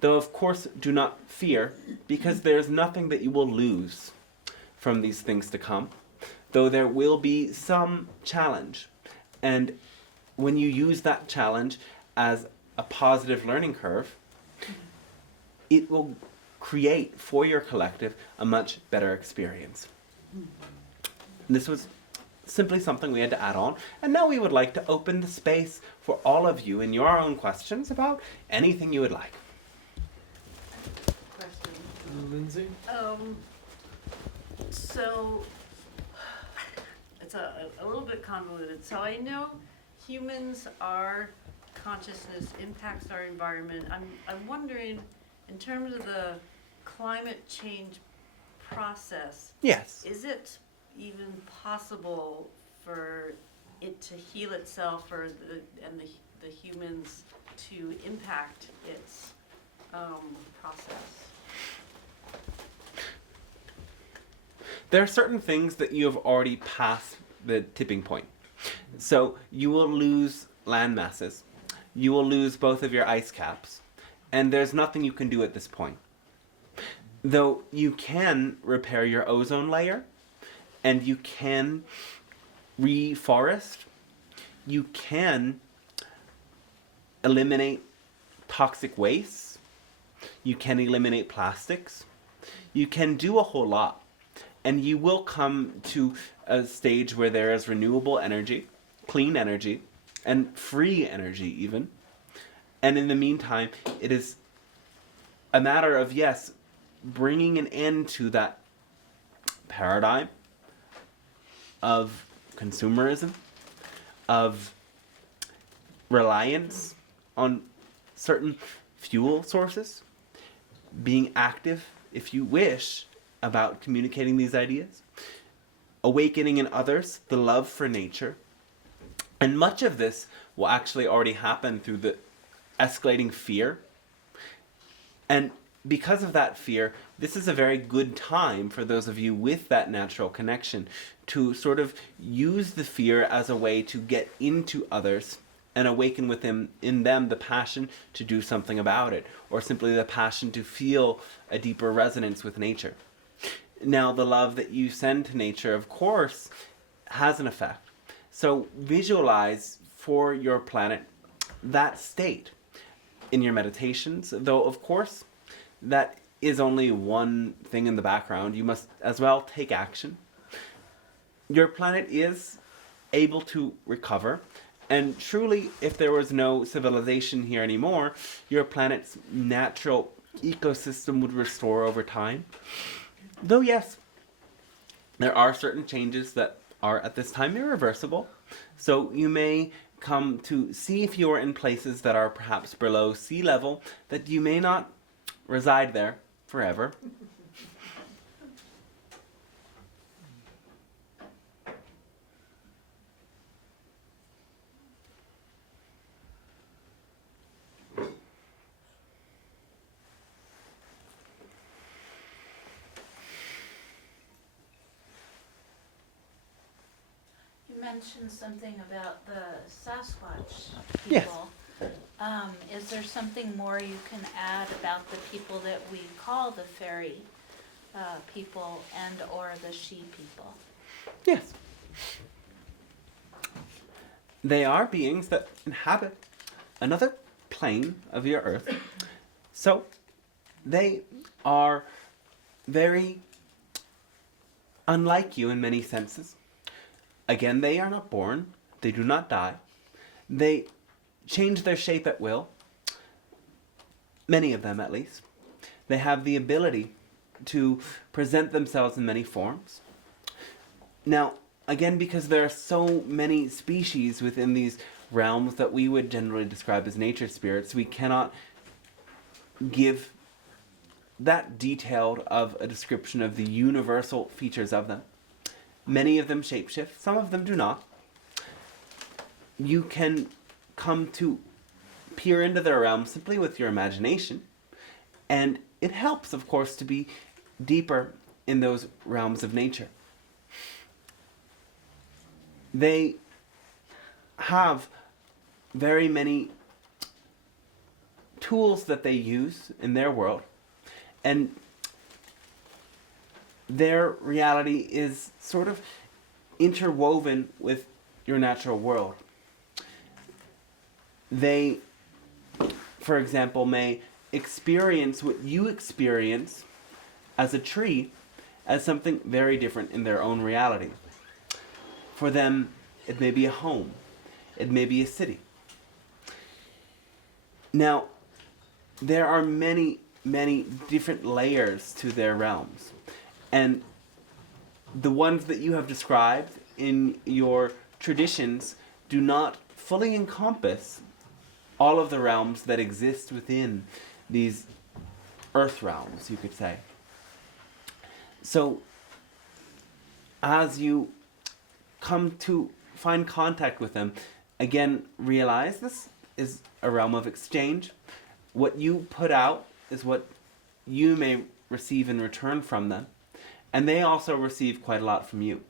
Though, of course, do not fear, because there's nothing that you will lose from these things to come, though there will be some challenge. And when you use that challenge as a positive learning curve, it will create for your collective a much better experience. This was simply something we had to add on, and now we would like to open the space for all of you in your own questions about anything you would like. Question. Lindsay? So it's a little bit convoluted. So I know humans, our consciousness impacts our environment. I'm wondering, in terms of the climate change process, Yes. is it even possible for it to heal itself, or the humans to impact its process? There are certain things that you have already passed the tipping point. So you will lose land masses. You will lose both of your ice caps. And there's nothing you can do at this point. Though you can repair your ozone layer, and you can reforest, you can eliminate toxic waste, you can eliminate plastics, you can do a whole lot. And you will come to a stage where there is renewable energy, clean energy, and free energy even. And in the meantime, it is a matter of, yes, bringing an end to that paradigm of consumerism, of reliance on certain fuel sources, being active, if you wish, about communicating these ideas, awakening in others the love for nature. And much of this will actually already happen through the escalating fear. And because of that fear, this is a very good time for those of you with that natural connection to sort of use the fear as a way to get into others and awaken within in them the passion to do something about it, or simply the passion to feel a deeper resonance with nature. Now, the love that you send to nature, of course, has an effect. So visualize for your planet that state in your meditations, though, of course, that is only one thing in the background. You must as well take action. Your planet is able to recover, and truly, if there was no civilization here anymore, your planet's natural ecosystem would restore over time. Though yes, there are certain changes that are at this time irreversible. So you may come to see, if you are in places that are perhaps below sea level, that you may not reside there forever. mentioned something about the Sasquatch Yes. people. Is there something more you can add about the people that we call the fairy people and or the she people? Yes. They are beings that inhabit another plane of your earth. So they are very unlike you in many senses. Again, they are not born. They do not die. They change their shape at will. Many of them, at least. They have the ability to present themselves in many forms. Now, again, because there are so many species within these realms that we would generally describe as nature spirits, we cannot give that detailed of a description of the universal features of them. Many of them shapeshift, some of them do not. You can come to peer into their realm simply with your imagination, and it helps, of course, to be deeper in those realms of nature. They have very many tools that they use in their world, and their reality is sort of interwoven with your natural world. They, for example, may experience what you experience as a tree as something very different in their own reality. For them, it may be a home. It may be a city. Now, there are many, many different layers to their realms. And the ones that you have described in your traditions do not fully encompass all of the realms that exist within these earth realms, you could say. So, as you come to find contact with them, again, realize this is a realm of exchange. What you put out is what you may receive in return from them, and they also receive quite a lot from you.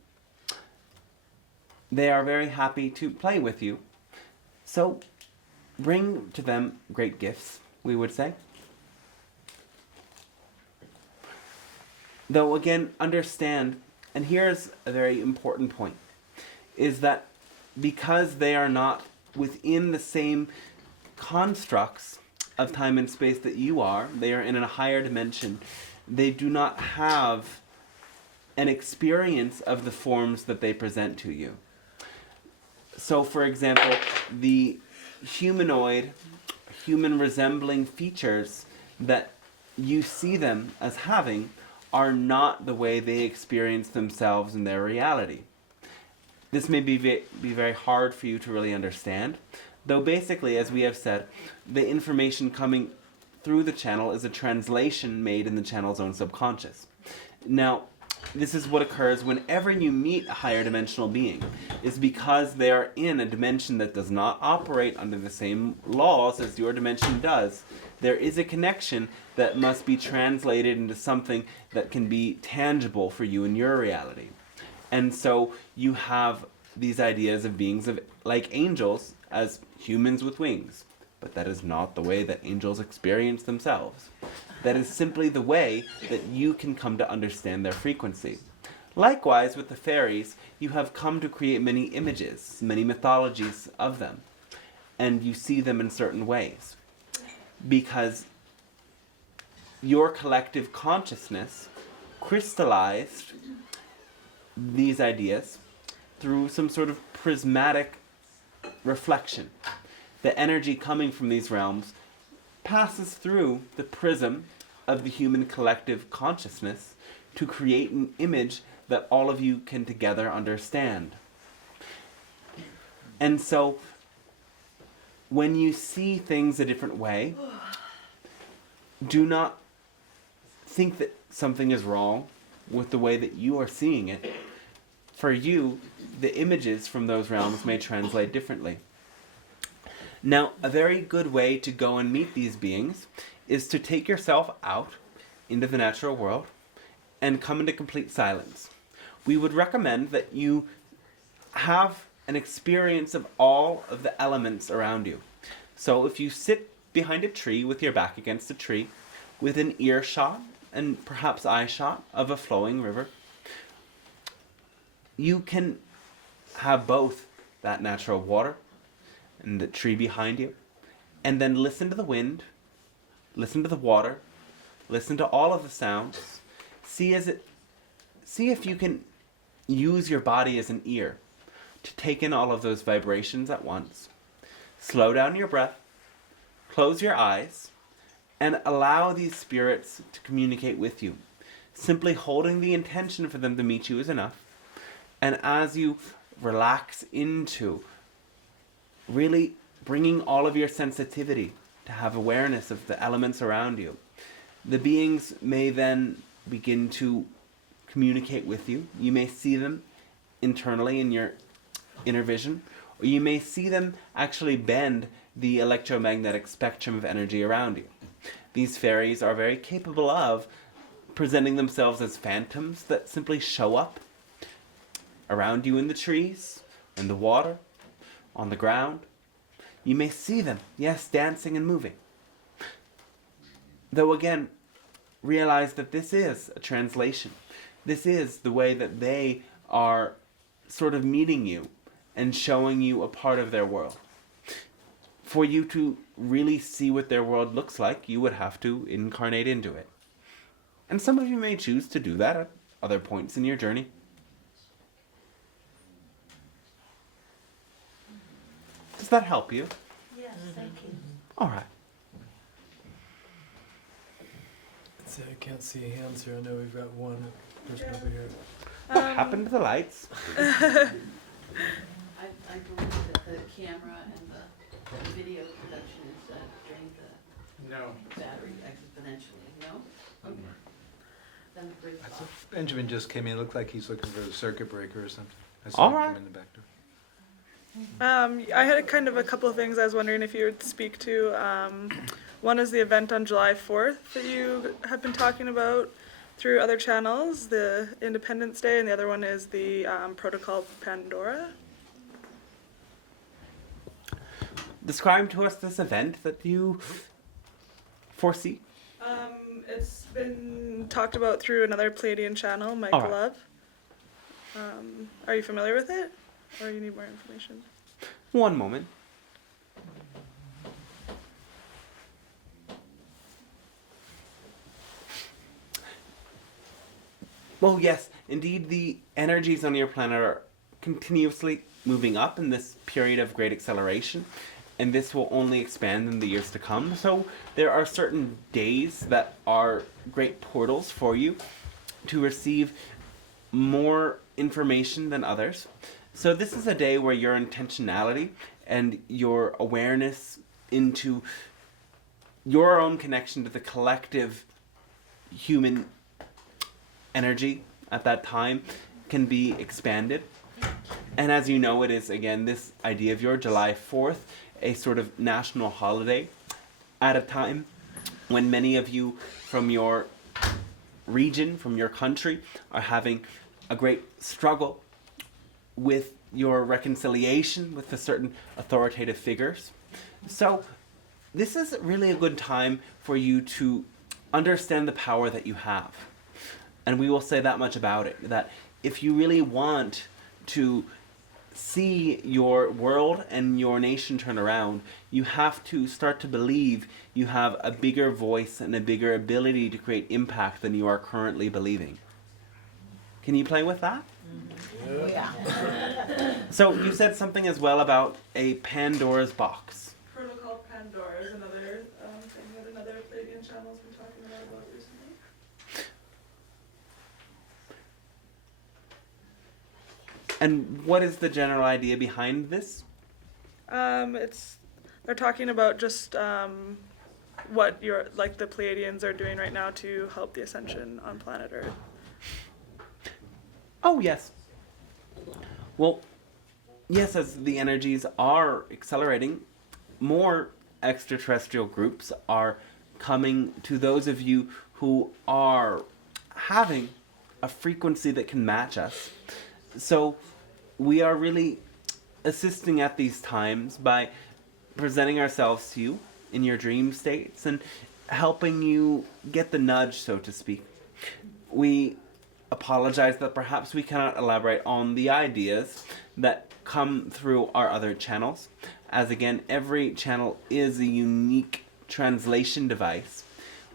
They are very happy to play with you, so bring to them great gifts, we would say. Though again, understand, and here's a very important point, is that because they are not within the same constructs of time and space that you are, they are in a higher dimension, they do not have an experience of the forms that they present to you. So, for example, the humanoid, human resembling features that you see them as having are not the way they experience themselves in their reality. This may be very hard for you to really understand, though basically, as we have said, the information coming through the channel is a translation made in the channel's own subconscious. Now, this is what occurs whenever you meet a higher dimensional being, is because they are in a dimension that does not operate under the same laws as your dimension does. There is a connection that must be translated into something that can be tangible for you in your reality. And so you have these ideas of beings like angels as humans with wings. But that is not the way that angels experience themselves. That is simply the way that you can come to understand their frequency. Likewise, with the fairies, you have come to create many images, many mythologies of them. And you see them in certain ways. Because your collective consciousness crystallized these ideas through some sort of prismatic reflection. The energy coming from these realms passes through the prism of the human collective consciousness to create an image that all of you can together understand. And so, when you see things a different way, do not think that something is wrong with the way that you are seeing it. For you, the images from those realms may translate differently. Now, a very good way to go and meet these beings is to take yourself out into the natural world and come into complete silence. We would recommend that you have an experience of all of the elements around you. So if you sit behind a tree with your back against a tree, with an earshot and perhaps eye shot of a flowing river, you can have both that natural water and the tree behind you, and then listen to the wind, listen to the water, listen to all of the sounds. See if you can use your body as an ear to take in all of those vibrations at once. Slow down your breath, close your eyes, and allow these spirits to communicate with you. Simply holding the intention for them to meet you is enough. And as you relax into really bringing all of your sensitivity to have awareness of the elements around you, the beings may then begin to communicate with you. You may see them internally in your inner vision, or you may see them actually bend the electromagnetic spectrum of energy around you. These fairies are very capable of presenting themselves as phantoms that simply show up around you in the trees, in the water, on the ground. You may see them, yes, dancing and moving. Though again, realize that this is a translation. This is the way that they are sort of meeting you and showing you a part of their world. For you to really see what their world looks like, you would have to incarnate into it. And some of you may choose to do that at other points in your journey. Does that help you? Yes, thank you. All right. So I can't see hands here. I know we've got one person over here. What happened to the lights? I believe that the camera and the video production is drained the battery exponentially, no? Okay. Then it breaks off. Benjamin just came in. Looked like he's looking for a circuit breaker or something. I All saw him right. come in the back door. I had kind of a couple of things I was wondering if you would speak to. One is the event on July 4th that you have been talking about through other channels, the Independence Day, and the other one is the Protocol Pandora. Describe to us this event that you foresee. It's been talked about through another Pleiadian channel, Mike All right. Love. Are you familiar with it, or you need more information? One moment. Well, yes, indeed, the energies on your planet are continuously moving up in this period of great acceleration, and this will only expand in the years to come. So there are certain days that are great portals for you to receive more information than others. So this is a day where your intentionality and your awareness into your own connection to the collective human energy at that time can be expanded. And as you know, it is again this idea of your July 4th, a sort of national holiday at a time when many of you from your region, from your country, are having a great struggle with your reconciliation with the certain authoritative figures. So this is really a good time for you to understand the power that you have. And we will say that much about it, that if you really want to see your world and your nation turn around, you have to start to believe you have a bigger voice and a bigger ability to create impact than you are currently believing. Can you play with that? Yeah. So you said something as well about a Pandora's box. Protocol Pandora is another thing that another Pleiadian channel has been talking about recently. And what is the general idea behind this? They're talking about just what the Pleiadians are doing right now to help the ascension on planet Earth. Oh, yes. Well, yes, as the energies are accelerating, more extraterrestrial groups are coming to those of you who are having a frequency that can match us. So we are really assisting at these times by presenting ourselves to you in your dream states and helping you get the nudge, so to speak. We apologize that perhaps we cannot elaborate on the ideas that come through our other channels, as again, every channel is a unique translation device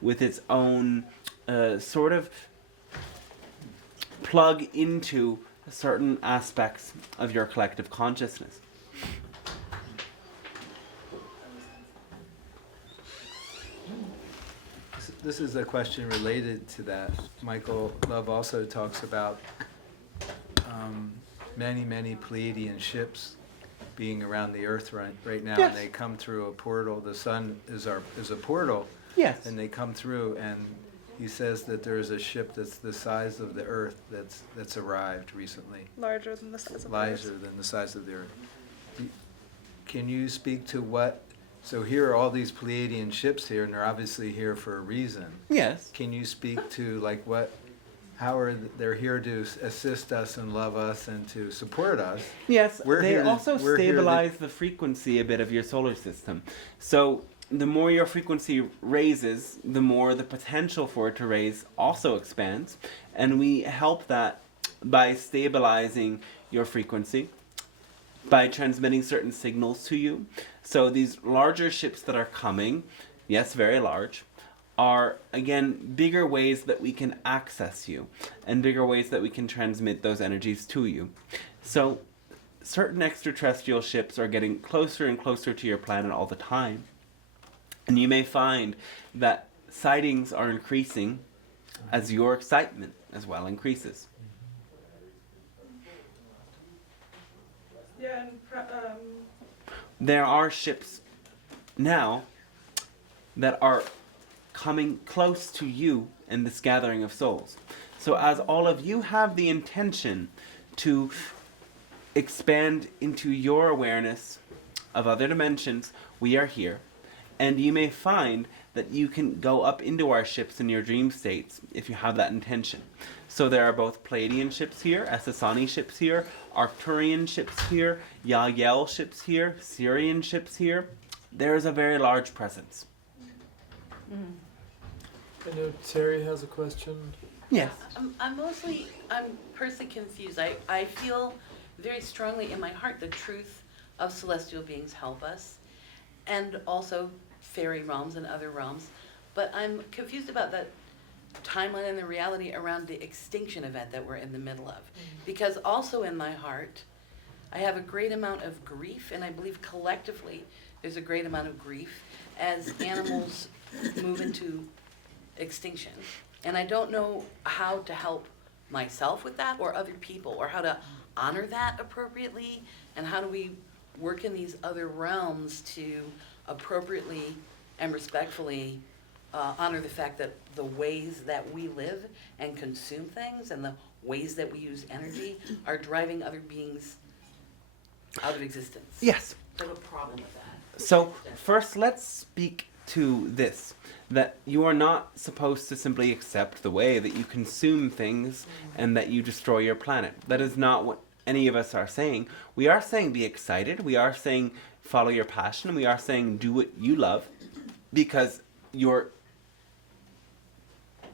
with its own sort of plug into certain aspects of your collective consciousness. This is a question related to that. Michael Love also talks about many Pleiadian ships being around the Earth right now, Yes. and they come through a portal. The sun is a portal, Yes. and they come through. And he says that there is a ship that's the size of the Earth that's arrived recently, Larger than the size of the larger Earth. than the size of the Earth. Can you speak to what? So here are all these Pleiadian ships here, and they're obviously here for a reason. Yes. Can you speak to like what, how are they're here to assist us and love us and to support us? Yes, We're they here to- also we're here to- stabilize the frequency a bit of your solar system. So the more your frequency raises, the more the potential for it to raise also expands. And we help that by stabilizing your frequency, by transmitting certain signals to you. So these larger ships that are coming, yes, very large, are again bigger ways that we can access you and bigger ways that we can transmit those energies to you. So certain extraterrestrial ships are getting closer and closer to your planet all the time. And you may find that sightings are increasing as your excitement as well increases. Yeah, and There are ships now that are coming close to you in this gathering of souls. So as all of you have the intention to expand into your awareness of other dimensions, we are here. And you may find that you can go up into our ships in your dream states if you have that intention. So there are both Pleiadian ships here, Essassani ships here, Arcturian ships here, Yael ships here, Sirian ships here. There is a very large presence. I know Terry has a question. Yes. I'm personally confused. I feel very strongly in my heart the truth of celestial beings help us, and also fairy realms and other realms, but I'm confused about that timeline and the reality around the extinction event that we're in the middle of. Because also in my heart, I have a great amount of grief, and I believe collectively there's a great amount of grief as animals move into extinction. And I don't know how to help myself with that or other people, or how to honor that appropriately, and how do we work in these other realms to appropriately and respectfully honor the fact that the ways that we live and consume things and the ways that we use energy are driving other beings out of existence. Yes. I have a problem with that. So first let's speak to this, that you are not supposed to simply accept the way that you consume things and that you destroy your planet. That is not what any of us are saying. We are saying be excited. We are saying follow your passion. We are saying do what you love, because your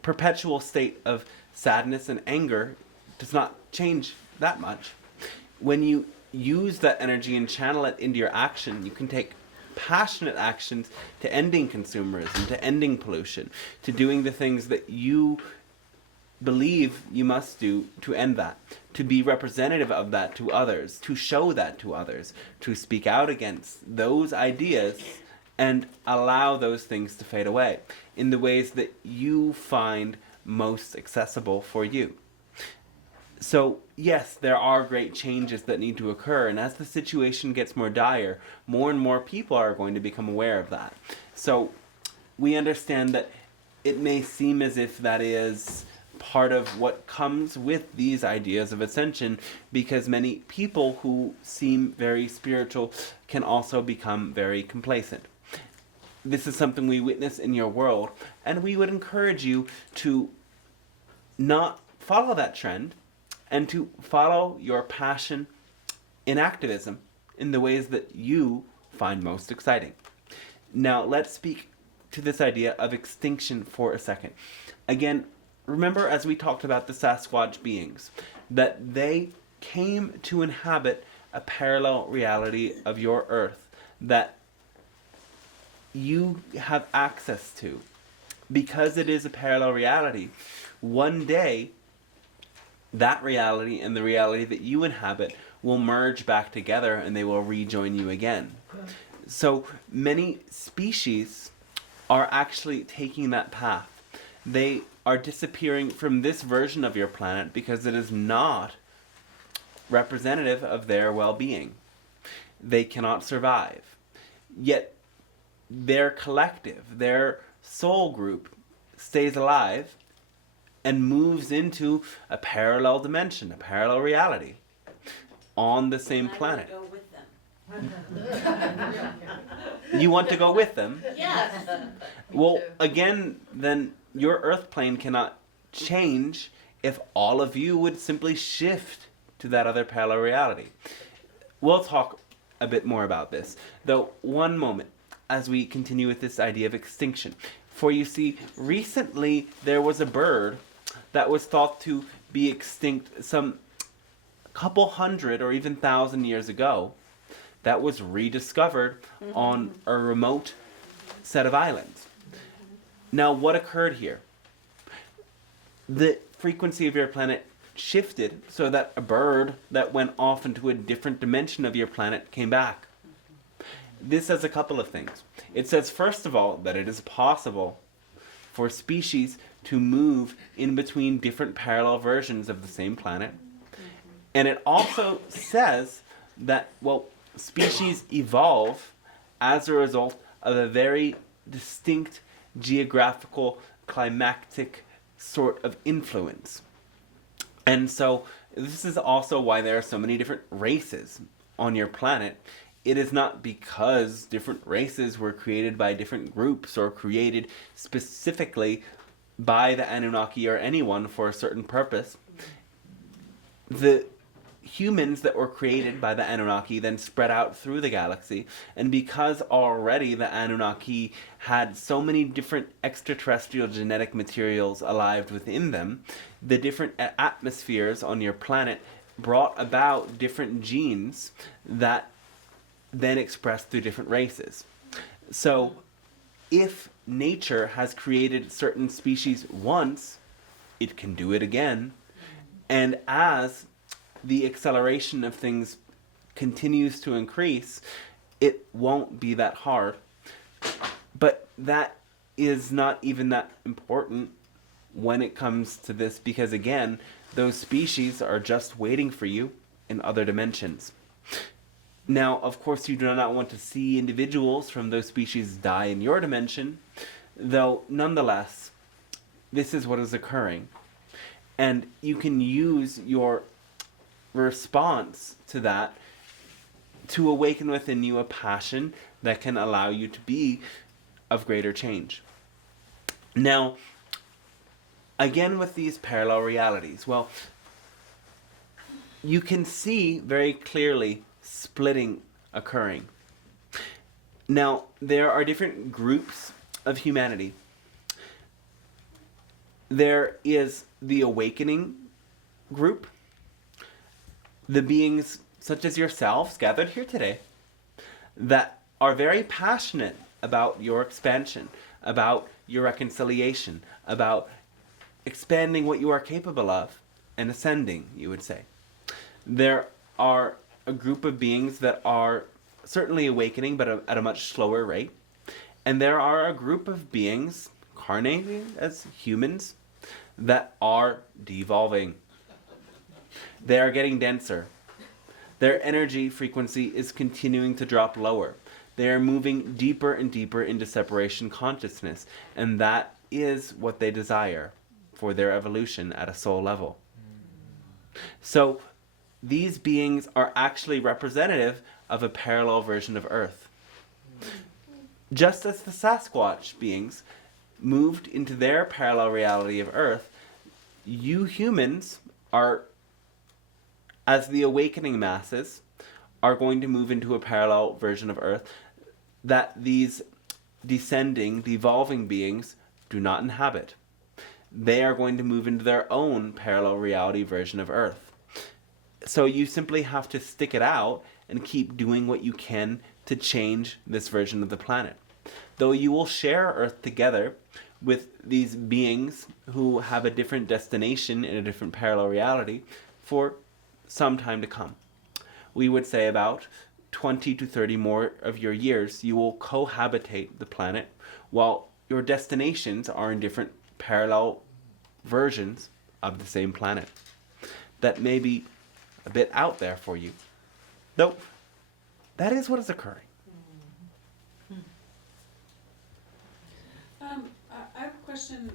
perpetual state of sadness and anger does not change that much. When you use that energy and channel it into your action, you can take passionate actions to ending consumerism, to ending pollution, to doing the things that you believe you must do to end that, to be representative of that to others, to show that to others, to speak out against those ideas and allow those things to fade away in the ways that you find most accessible for you. So yes, there are great changes that need to occur, and as the situation gets more dire, more and more people are going to become aware of that. So we understand that it may seem as if that is part of what comes with these ideas of ascension, because many people who seem very spiritual can also become very complacent. This is something we witness in your world, and we would encourage you to not follow that trend and to follow your passion in activism in the ways that you find most exciting. Now, let's speak to this idea of extinction for a second. Again, remember as we talked about the Sasquatch beings, that they came to inhabit a parallel reality of your Earth that you have access to. Because it is a parallel reality, one day that reality and the reality that you inhabit will merge back together and they will rejoin you again. So many species are actually taking that path. They are disappearing from this version of your planet because it is not representative of their well-being. They cannot survive. Yet their collective, their soul group, stays alive and moves into a parallel dimension, a parallel reality on the same planet. I want to go with them. You want to go with them? Yes. Well, again, then your Earth plane cannot change if all of you would simply shift to that other parallel reality. We'll talk a bit more about this, though one moment as we continue with this idea of extinction. For you see, recently there was a bird that was thought to be extinct some couple hundred or even 1,000 years ago that was rediscovered on a remote set of islands. Now, what occurred here? The frequency of your planet shifted so that a bird that went off into a different dimension of your planet came back. This says a couple of things. It says, first of all, that it is possible for species to move in between different parallel versions of the same planet. And it also says that, well, species evolve as a result of a very distinct geographical, climatic sort of influence. And so this is also why there are so many different races on your planet. It is not because different races were created by different groups or created specifically by the Annunaki or anyone for a certain purpose. The humans that were created by the Annunaki then spread out through the galaxy, and because already the Annunaki had so many different extraterrestrial genetic materials alive within them, the different atmospheres on your planet brought about different genes that then expressed through different races. So if nature has created certain species once, it can do it again, and as the acceleration of things continues to increase, it won't be that hard. But that is not even that important when it comes to this, because again, those species are just waiting for you in other dimensions. Now, of course, you do not want to see individuals from those species die in your dimension, though nonetheless, this is what is occurring. And you can use your response to that to awaken within you a passion that can allow you to be of greater change. Now, again with these parallel realities, well, you can see very clearly splitting occurring. Now, there are different groups of humanity. There is the awakening group, the beings such as yourselves gathered here today that are very passionate about your expansion, about your reconciliation, about expanding what you are capable of and ascending, you would say. There are a group of beings that are certainly awakening, but at a much slower rate. And there are a group of beings, incarnated as humans, that are devolving. They are getting denser. Their energy frequency is continuing to drop lower. They are moving deeper and deeper into separation consciousness, and that is what they desire for their evolution at a soul level. So these beings are actually representative of a parallel version of Earth. Just as the Sasquatch beings moved into their parallel reality of Earth, you humans are, as the awakening masses, are going to move into a parallel version of Earth that these descending, devolving beings do not inhabit. They are going to move into their own parallel reality version of Earth. So you simply have to stick it out and keep doing what you can to change this version of the planet. Though you will share Earth together with these beings who have a different destination in a different parallel reality for some time to come. We would say about 20 to 30 more of your years, you will cohabitate the planet while your destinations are in different parallel versions of the same planet. That may be a bit out there for you, though that is what is occurring. I have a question.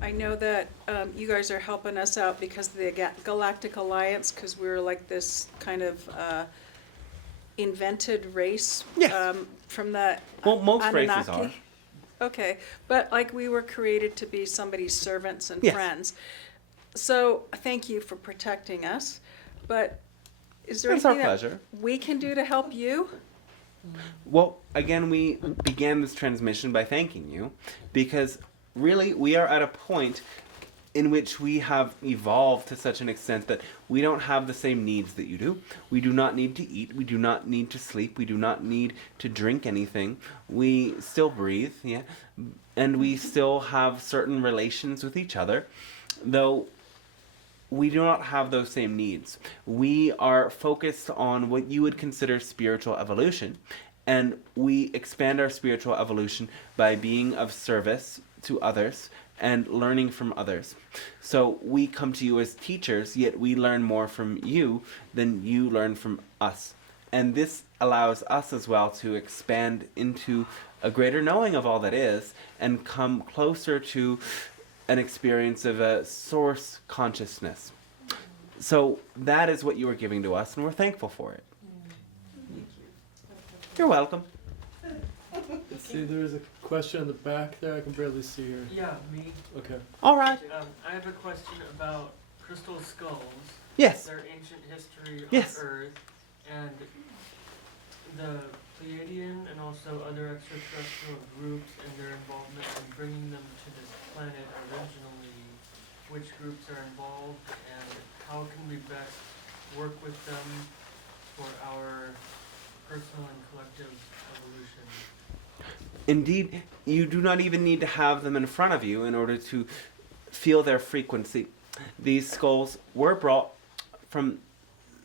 I know that you guys are helping us out because of the Galactic Alliance, because we're like this kind of invented race Yes. from the Well, most races Annunaki. are. Okay, but like we were created to be somebody's servants and Yes. friends. So thank you for protecting us. But is there It's our anything that pleasure. we can do to help you? Well, again, we began this transmission by thanking you because really we are at a point in which we have evolved to such an extent that we don't have the same needs that you do. We do not need to eat. We do not need to sleep. We do not need to drink anything. We still breathe, yeah, and we still have certain relations with each other, though we do not have those same needs. We are focused on what you would consider spiritual evolution, and we expand our spiritual evolution by being of service to others and learning from others. So we come to you as teachers, yet we learn more from you than you learn from us. And this allows us as well to expand into a greater knowing of all that is and come closer to an experience of a source consciousness. So that is what you are giving to us, and we're thankful for it. You're welcome. Let's see, there's a question in the back there. I can barely see her. Yeah, me. Okay. All right. I have a question about crystal skulls, Yes. their ancient history on Yes. Earth, and the Pleiadian and also other extraterrestrial groups and their involvement in bringing them to this planet originally. Which groups are involved and how can we best work with them for our personal and collective evolution? Indeed, you do not even need to have them in front of you in order to feel their frequency. These skulls were brought from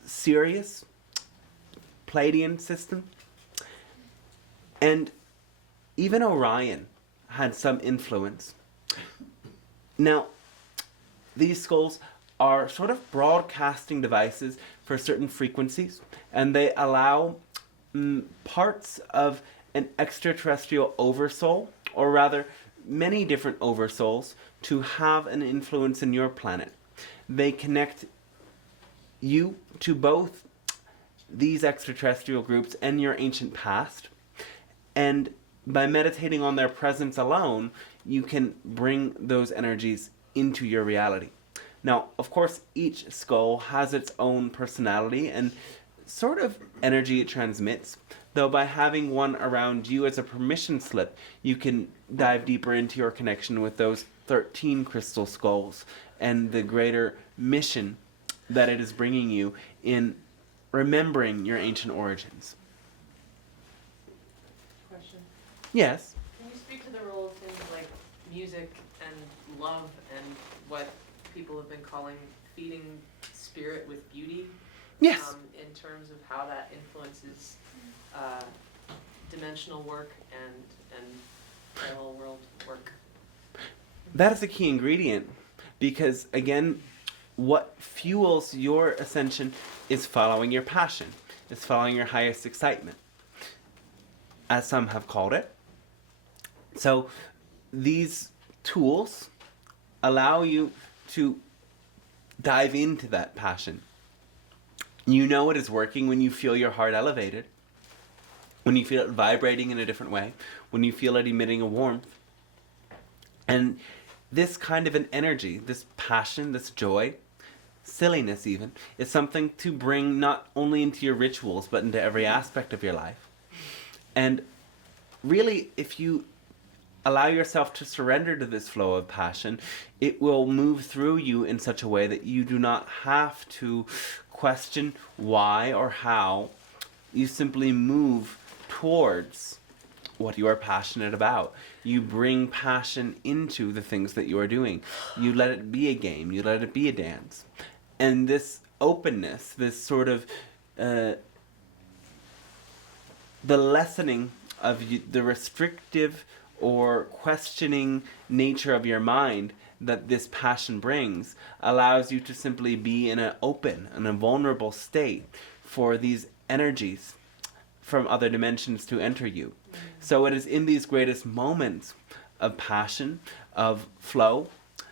Sirius, Pleiadian system, and even Orion had some influence. Now, these skulls are sort of broadcasting devices for certain frequencies, and they allow parts of an extraterrestrial oversoul, or rather many different oversouls, to have an influence in your planet. They connect you to both these extraterrestrial groups and your ancient past, and by meditating on their presence alone, you can bring those energies into your reality. Now, of course, each skull has its own personality and sort of energy it transmits, though by having one around you as a permission slip, you can dive deeper into your connection with those 13 crystal skulls and the greater mission that it is bringing you in remembering your ancient origins. Question. Yes. Can you speak to the role of things like music and love and what people have been calling feeding spirit with beauty? Yes. In terms of how that influences dimensional work and parallel world work. That is a key ingredient because, again, what fuels your ascension is following your passion, is following your highest excitement, as some have called it. So these tools allow you to dive into that passion. You know it is working when you feel your heart elevated, when you feel it vibrating in a different way, when you feel it emitting a warmth. And this kind of an energy, this passion, this joy, silliness even, is something to bring not only into your rituals, but into every aspect of your life. And really, if you allow yourself to surrender to this flow of passion, it will move through you in such a way that you do not have to question why or how. You simply move towards what you are passionate about. You bring passion into the things that you are doing. You let it be a game. You let it be a dance. And this openness, this sort of the lessening of the restrictive or questioning nature of your mind that this passion brings allows you to simply be in an open and a vulnerable state for these energies from other dimensions to enter you. So it is in these greatest moments of passion, of flow,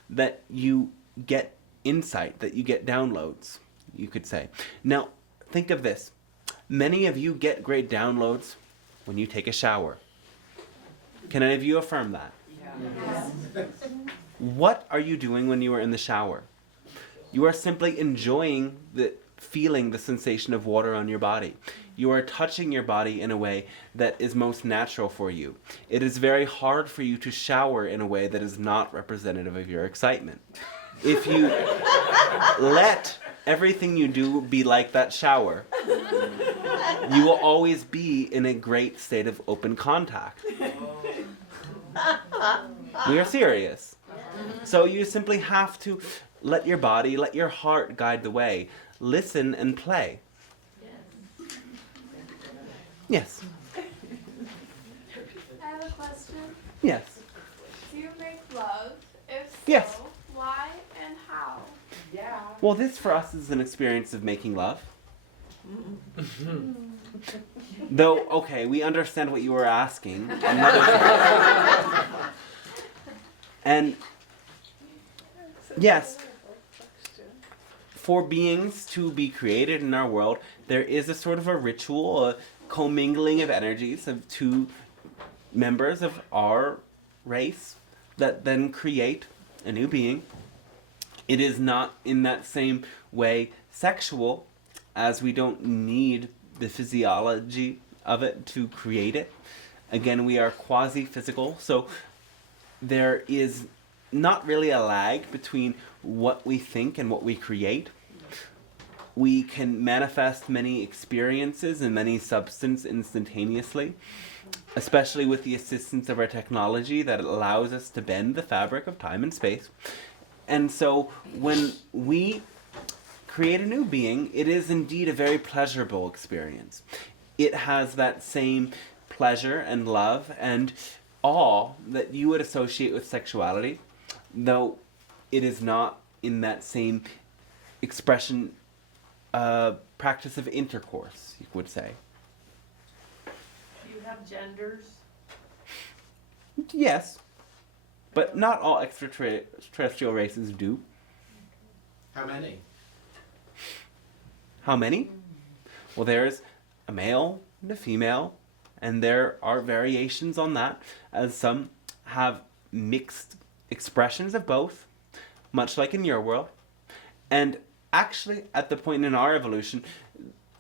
that you get insight, that you get downloads, you could say. Now, think of this. Many of you get great downloads when you take a shower. Can any of you affirm that? Yes. What are you doing when you are in the shower? You are simply enjoying feeling the sensation of water on your body. You are touching your body in a way that is most natural for you. It is very hard for you to shower in a way that is not representative of your excitement. If you let everything you do be like that shower, you will always be in a great state of open contact. We are serious. So you simply have to let your body, let your heart guide the way. Listen and play. Yes. I have a question. Yes. Do you make love? If so, Yes. why and how? Yeah. Well, this for us is an experience of making love. Though, okay, we understand what you were asking. And yes, for beings to be created in our world, there is a sort of a ritual, a commingling of energies of two members of our race that then create a new being. It is not in that same way sexual, as we don't need the physiology of it to create it. Again, we are quasi-physical, so there is not really a lag between what we think and what we create. We can manifest many experiences and many substance instantaneously, especially with the assistance of our technology that allows us to bend the fabric of time and space. And so when we create a new being, it is indeed a very pleasurable experience. It has that same pleasure and love and awe that you would associate with sexuality, though it is not in that same expression, practice of intercourse, you would say. Do you have genders? Yes, but not all extraterrestrial races do. How many? How many? Well, there's a male and a female, and there are variations on that, as some have mixed expressions of both, much like in your world. And actually, at the point in our evolution,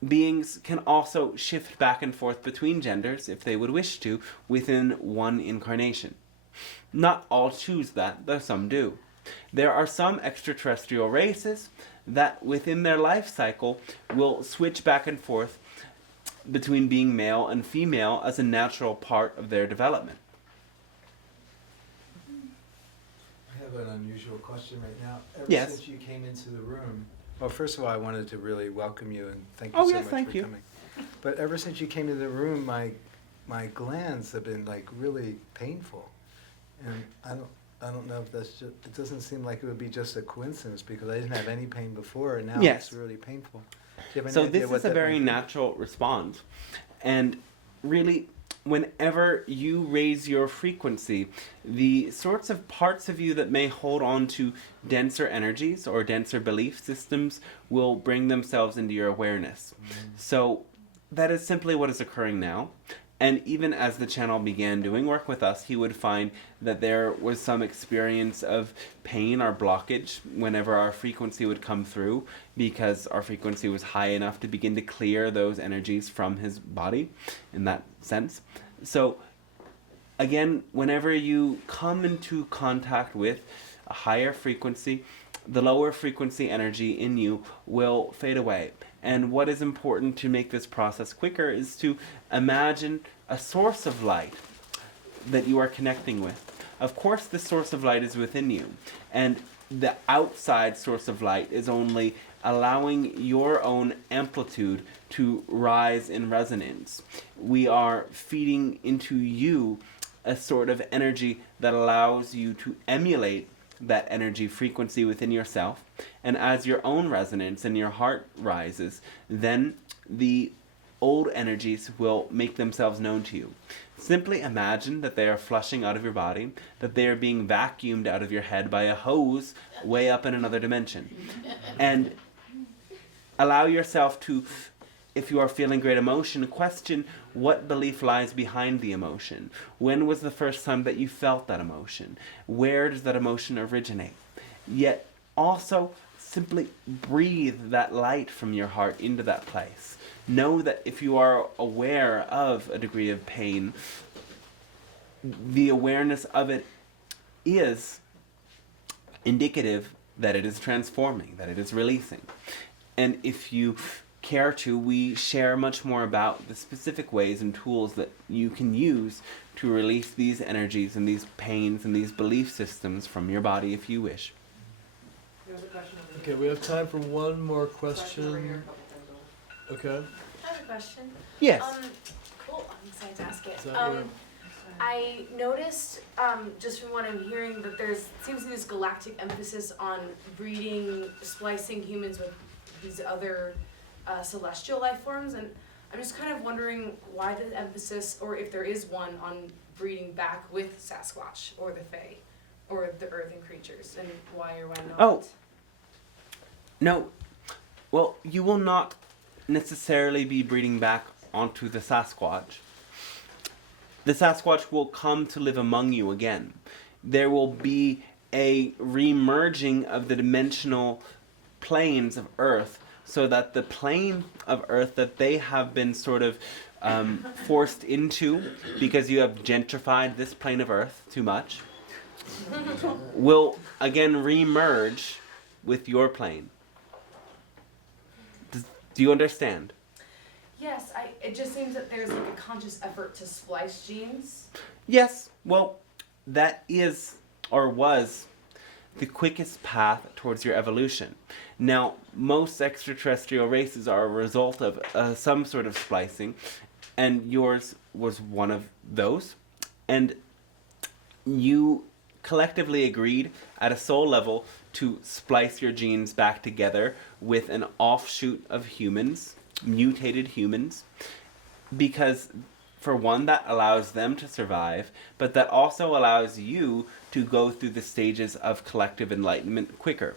beings can also shift back and forth between genders, if they would wish to, within one incarnation. Not all choose that, though some do. There are some extraterrestrial races that within their life cycle will switch back and forth between being male and female as a natural part of their development. I have an unusual question right now. Ever Yes. since you came into the room, well, first of all, I wanted to really welcome you and thank you Oh, so yes, much thank for you. coming. But ever since you came to the room, my glands have been like really painful, and I don't know if that's just. It doesn't seem like it would be just a coincidence because I didn't have any pain before, and now Yes. it's really painful. Do you have any So idea this what is a that very might be? natural response. And really, whenever you raise your frequency, the sorts of parts of you that may hold on to denser energies or denser belief systems will bring themselves into your awareness. So that is simply what is occurring now. And even as the channel began doing work with us, he would find that there was some experience of pain or blockage whenever our frequency would come through, because our frequency was high enough to begin to clear those energies from his body in that sense. So again, whenever you come into contact with a higher frequency, the lower frequency energy in you will fade away. And what is important to make this process quicker is to imagine a source of light that you are connecting with. Of course, the source of light is within you, and the outside source of light is only allowing your own amplitude to rise in resonance. We are feeding into you a sort of energy that allows you to emulate that energy frequency within yourself. And as your own resonance and your heart rises, then the old energies will make themselves known to you. Simply imagine that they are flushing out of your body, that they are being vacuumed out of your head by a hose way up in another dimension. And allow yourself to, if you are feeling great emotion, question what belief lies behind the emotion. When was the first time that you felt that emotion? Where does that emotion originate? Yet also simply breathe that light from your heart into that place. Know that if you are aware of a degree of pain, the awareness of it is indicative that it is transforming, that it is releasing. And if you care to, we share much more about the specific ways and tools that you can use to release these energies and these pains and these belief systems from your body if you wish. There was a question over Okay, we have time for one more question over here. question. Okay. I have a question. Yes. Cool. I'm excited to ask it. Is that where- I noticed, just from what I'm hearing, that there's seems to be this galactic emphasis on breeding, splicing humans with these other celestial life forms, and I'm just kind of wondering why the emphasis, or if there is one, on breeding back with Sasquatch or the Fae or the earthen creatures, and why or why not. Oh. No. Well, you will not necessarily be breeding back onto the Sasquatch. The Sasquatch will come to live among you again. There will be a remerging of the dimensional planes of Earth, so that the plane of Earth that they have been sort of forced into, because you have gentrified this plane of Earth too much, will again remerge with your plane. Do you understand? Yes, it just seems that there's like a conscious effort to splice genes. Yes. Well, that is, or was, the quickest path towards your evolution. Now, most extraterrestrial races are a result of some sort of splicing, and yours was one of those. And you collectively agreed at a soul level to splice your genes back together with an offshoot of humans, mutated humans, because for one, that allows them to survive, but that also allows you to go through the stages of collective enlightenment quicker.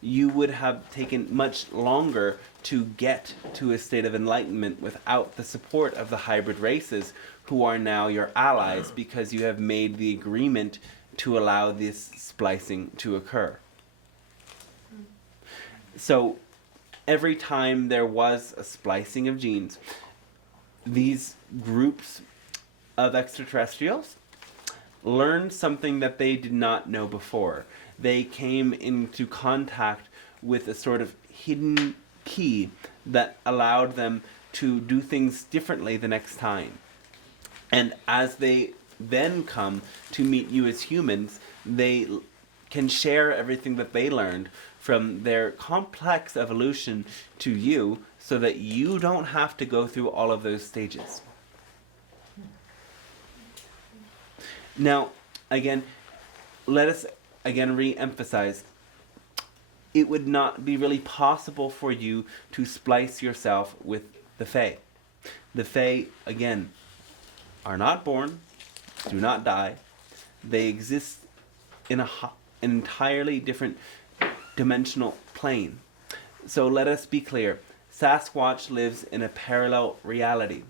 You would have taken much longer to get to a state of enlightenment without the support of the hybrid races, who are now your allies because you have made the agreement to allow this splicing to occur. So every time there was a splicing of genes, these groups of extraterrestrials learned something that they did not know before. They came into contact with a sort of hidden key that allowed them to do things differently the next time. And as they then come to meet you as humans, they can share everything that they learned from their complex evolution to you, so that you don't have to go through all of those stages. Now, again, let us again re-emphasize, it would not be really possible for you to splice yourself with the Fae. The Fae, again, are not born, do not die. They exist in an entirely different dimensional plane. So let us be clear. Sasquatch lives in a parallel reality.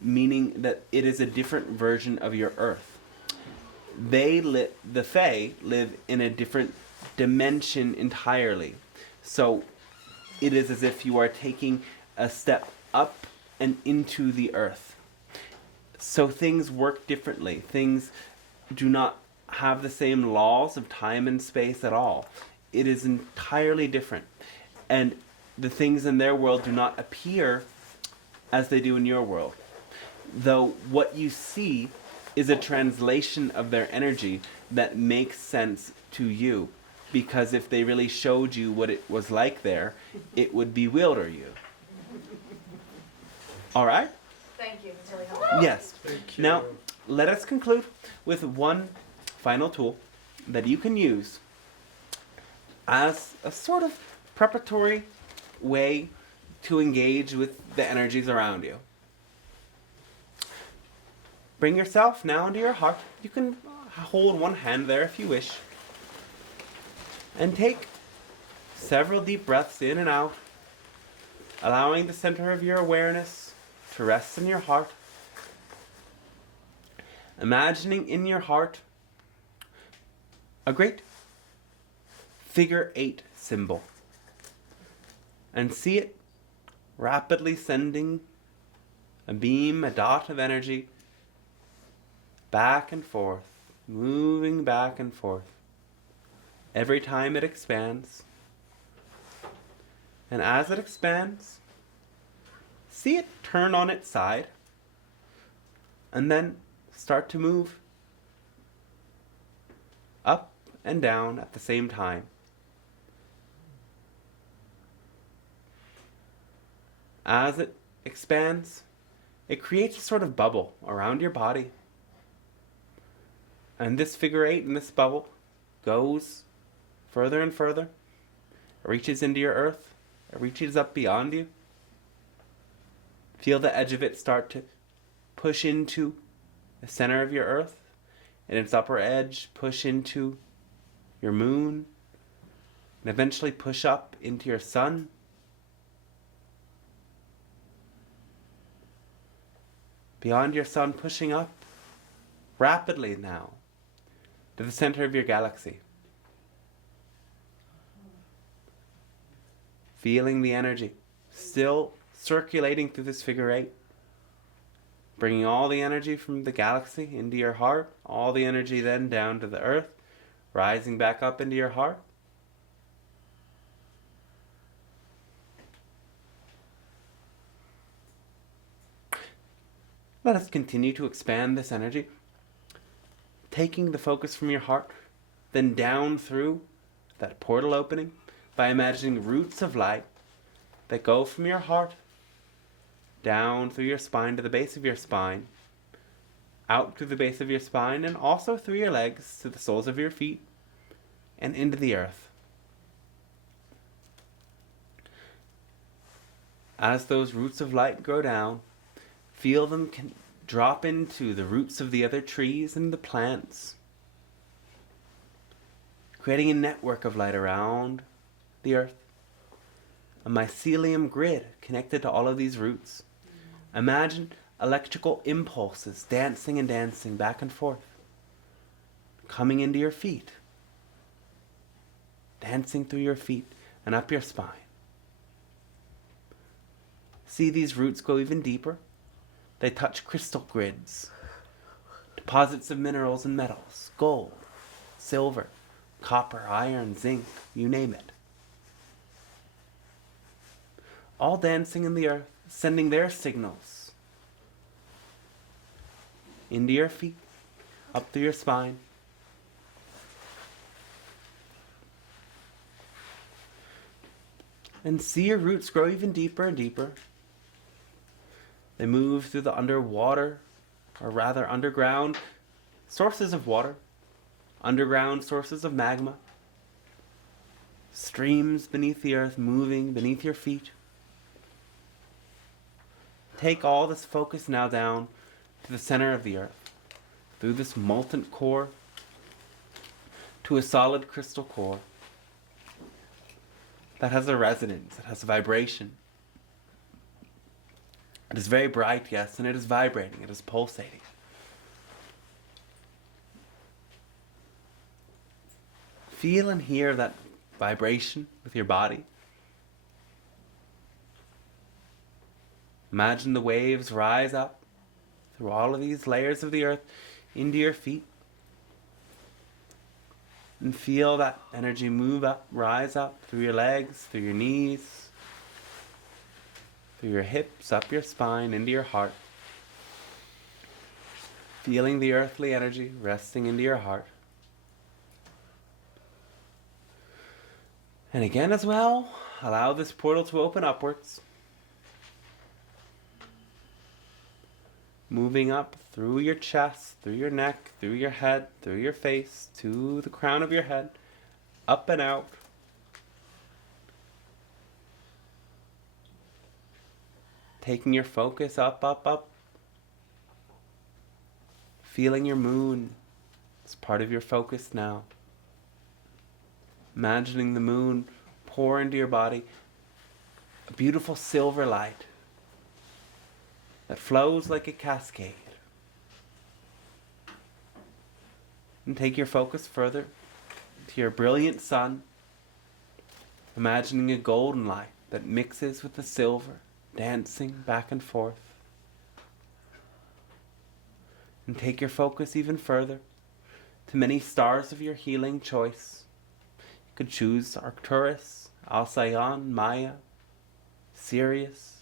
meaning that it is a different version of your Earth. The Fae live in a different dimension entirely. So it is as if you are taking a step up and into the Earth. So things work differently. Things do not have the same laws of time and space at all. It is entirely different. And the things in their world do not appear as they do in your world. Though what you see is a translation of their energy that makes sense to you. Because if they really showed you what it was like there, it would bewilder you. All right? Thank you. It's really helpful. Yes. Thank you. Now, let us conclude with one final tool that you can use as a sort of preparatory way to engage with the energies around you. Bring yourself now into your heart. You can hold one hand there if you wish. And take several deep breaths in and out, allowing the center of your awareness to rest in your heart. Imagining in your heart a great figure 8 symbol. And see it rapidly sending a beam, a dot of energy back and forth, moving back and forth. Every time it expands. And as it expands, see it turn on its side and then start to move up and down at the same time. As it expands, it creates a sort of bubble around your body. And this figure 8 in this bubble goes further and further. It reaches into your earth. It reaches up beyond you. Feel the edge of it start to push into the center of your earth. And its upper edge push into your moon. And eventually push up into your sun. Beyond your sun, pushing up rapidly now to the center of your galaxy. Feeling the energy still circulating through this figure 8. Bringing all the energy from the galaxy into your heart. All the energy then down to the earth. Rising back up into your heart. Let us continue to expand this energy. Taking the focus from your heart, then down through that portal opening by imagining roots of light that go from your heart down through your spine to the base of your spine, out through the base of your spine, and also through your legs to the soles of your feet and into the earth. As those roots of light go down, feel them can drop into the roots of the other trees and the plants, creating a network of light around the earth. A mycelium grid connected to all of these roots. Imagine electrical impulses dancing and dancing back and forth, coming into your feet, dancing through your feet and up your spine. See these roots go even deeper. They touch crystal grids, deposits of minerals and metals, gold, silver, copper, iron, zinc, you name it. All dancing in the earth, sending their signals into your feet, up through your spine. And see your roots grow even deeper and deeper. They move through the underwater, or rather underground sources of water, underground sources of magma, streams beneath the earth moving beneath your feet. Take all this focus now down to the center of the earth, through this molten core, to a solid crystal core that has a resonance, that has a vibration. It is very bright, yes, and it is vibrating, it is pulsating. Feel and hear that vibration with your body. Imagine the waves rise up through all of these layers of the earth into your feet. And feel that energy move up, rise up through your legs, through your knees, through your hips, up your spine, into your heart. Feeling the earthly energy resting into your heart. And again as well, allow this portal to open upwards. Moving up through your chest, through your neck, through your head, through your face, to the crown of your head, up and out. Taking your focus up, up, up. Feeling your moon as part of your focus now. Imagining the moon pour into your body a beautiful silver light that flows like a cascade. And take your focus further to your brilliant sun, imagining a golden light that mixes with the silver, dancing back and forth. And take your focus even further to many stars of your healing choice. You could choose Arcturus, Alcyon, Maya, Sirius,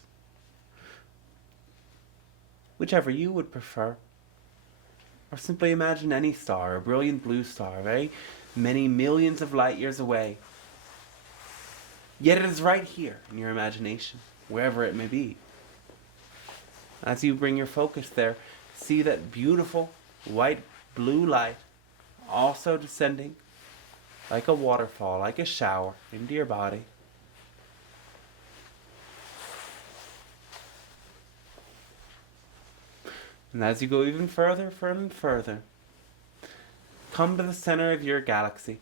whichever you would prefer. Or simply imagine any star, a brilliant blue star, very many millions of light years away. Yet it is right here in your imagination, wherever it may be. As you bring your focus there, see that beautiful white blue light also descending like a waterfall, like a shower into your body. And as you go even further, further and further, come to the center of your galaxy.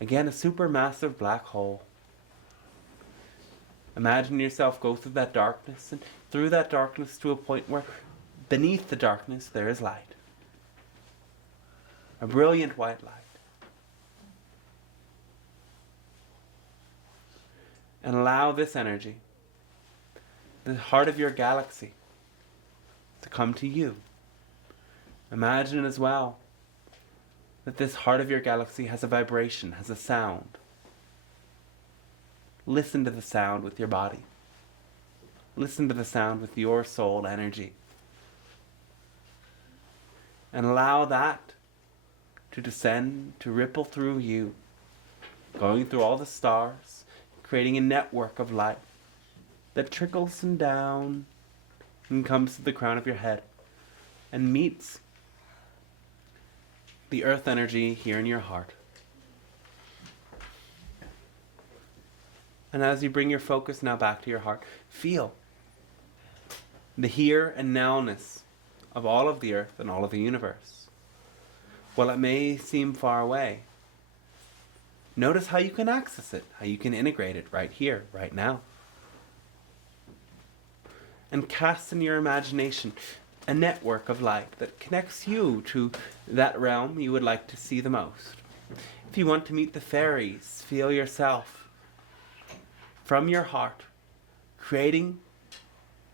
Again, a supermassive black hole. Imagine yourself go through that darkness, and through that darkness to a point where beneath the darkness there is light. A brilliant white light. And allow this energy, the heart of your galaxy, to come to you. Imagine as well that this heart of your galaxy has a vibration, has a sound. Listen to the sound with your body. Listen to the sound with your soul energy. And allow that to descend, to ripple through you, going through all the stars, creating a network of light that trickles down and comes to the crown of your head and meets the earth energy here in your heart. And as you bring your focus now back to your heart, feel the here and nowness of all of the earth and all of the universe. While it may seem far away, notice how you can access it, how you can integrate it right here, right now. And cast in your imagination a network of light that connects you to that realm you would like to see the most. If you want to meet the fairies, feel yourself from your heart creating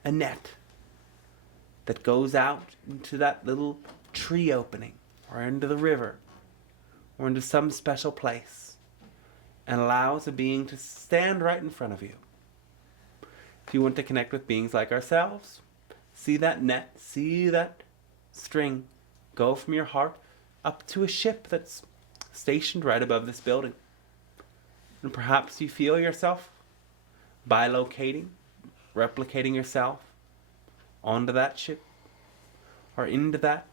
a net that goes out into that little tree opening, or into the river, or into some special place, and allows a being to stand right in front of you. If you want to connect with beings like ourselves, see that net, see that string go from your heart up to a ship that's stationed right above this building. And perhaps you feel yourself bilocating, replicating yourself onto that ship or into that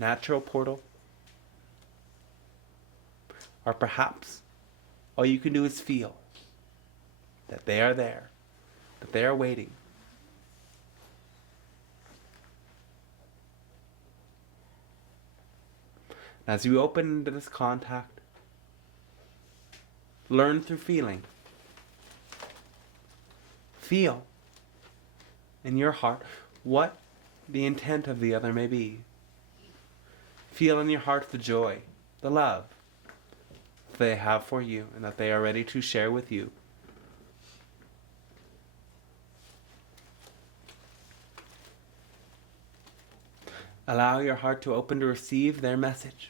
natural portal. Or perhaps all you can do is feel that they are there, that they are waiting. As you open into this contact, learn through feeling. Feel in your heart what the intent of the other may be. Feel in your heart the joy, the love they have for you and that they are ready to share with you. Allow your heart to open to receive their message,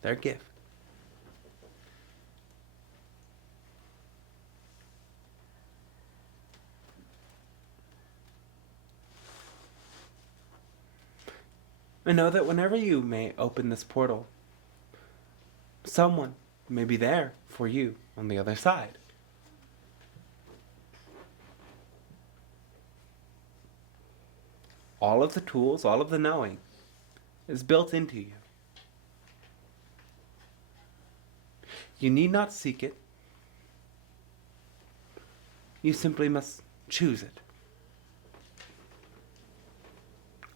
their gift. And know that whenever you may open this portal, someone may be there for you on the other side. All of the tools, all of the knowing is built into you. You need not seek it. You simply must choose it.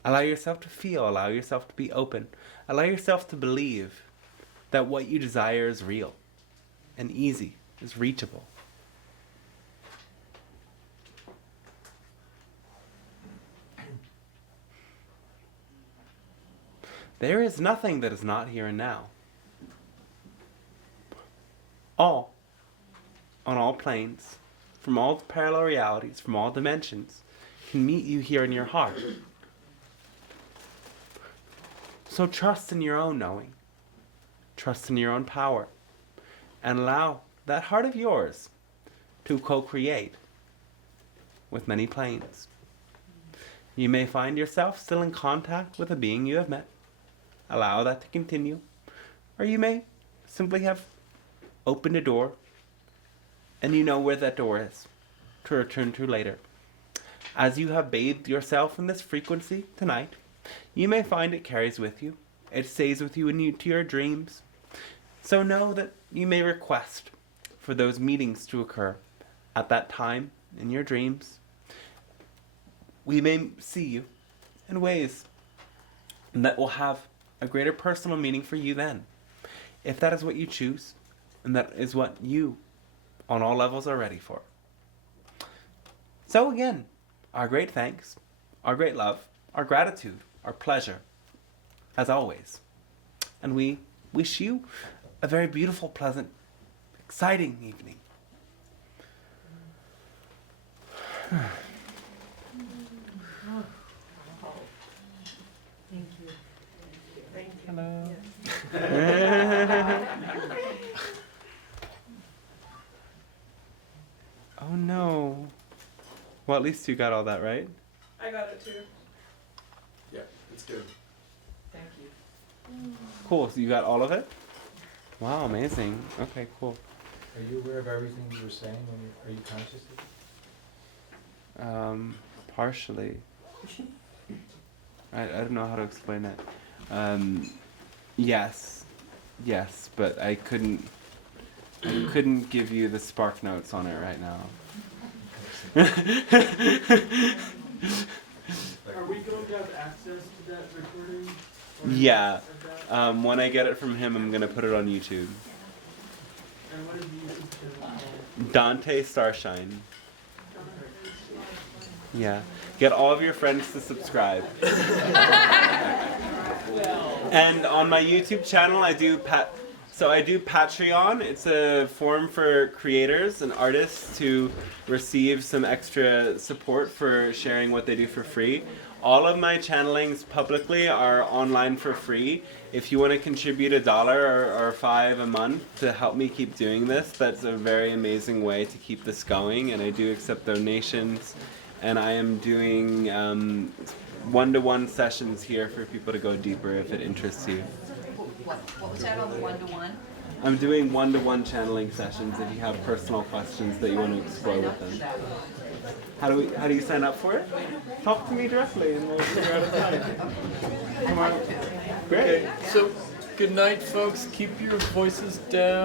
Allow yourself to feel, allow yourself to be open, allow yourself to believe that what you desire is real and easy, is reachable. There is nothing that is not here and now. All, on all planes, from all parallel realities, from all dimensions, can meet you here in your heart. So trust in your own knowing, trust in your own power, and allow that heart of yours to co-create with many planes. You may find yourself still in contact with a being you have met. Allow that to continue. Or you may simply have opened a door and you know where that door is to return to later. As you have bathed yourself in this frequency tonight, you may find it carries with you. It stays with you into your dreams. So know that you may request for those meetings to occur at that time in your dreams. We may see you in ways that will have a greater personal meaning for you then, if that is what you choose, and that is what you, on all levels, are ready for. So again, our great thanks, our great love, our gratitude, our pleasure, as always. And we wish you a very beautiful, pleasant, exciting evening. Thank you. Hello. Oh no. Well, at least you got all that right. I got it too. Yeah, it's good. Thank you. Cool, so you got all of it? Wow, amazing. Okay, cool. Are you aware of everything you were saying? Are you conscious of it? Partially. I don't know how to explain it. Yes, but I couldn't give you the spark notes on it right now. Are we going to have access to that recording? Yeah. When I get it from him, I'm gonna put it on YouTube. And what is the YouTube channel called? Dante Starshine. Yeah. Get all of your friends to subscribe. And on my YouTube channel, I do Patreon. It's a forum for creators and artists to receive some extra support for sharing what they do for free. All of my channelings publicly are online for free. If you want to contribute $1 or $5 a month to help me keep doing this, that's a very amazing way to keep this going. And I do accept donations. And I am doing one-to-one sessions here for people to go deeper if it interests you. What was that on the one-to-one? I'm doing one-to-one channeling sessions if you have personal questions that you want to explore with them. How do you sign up for it? Talk to me directly and we'll figure out a time. Come on. Great. So, good night, folks. Keep your voices down.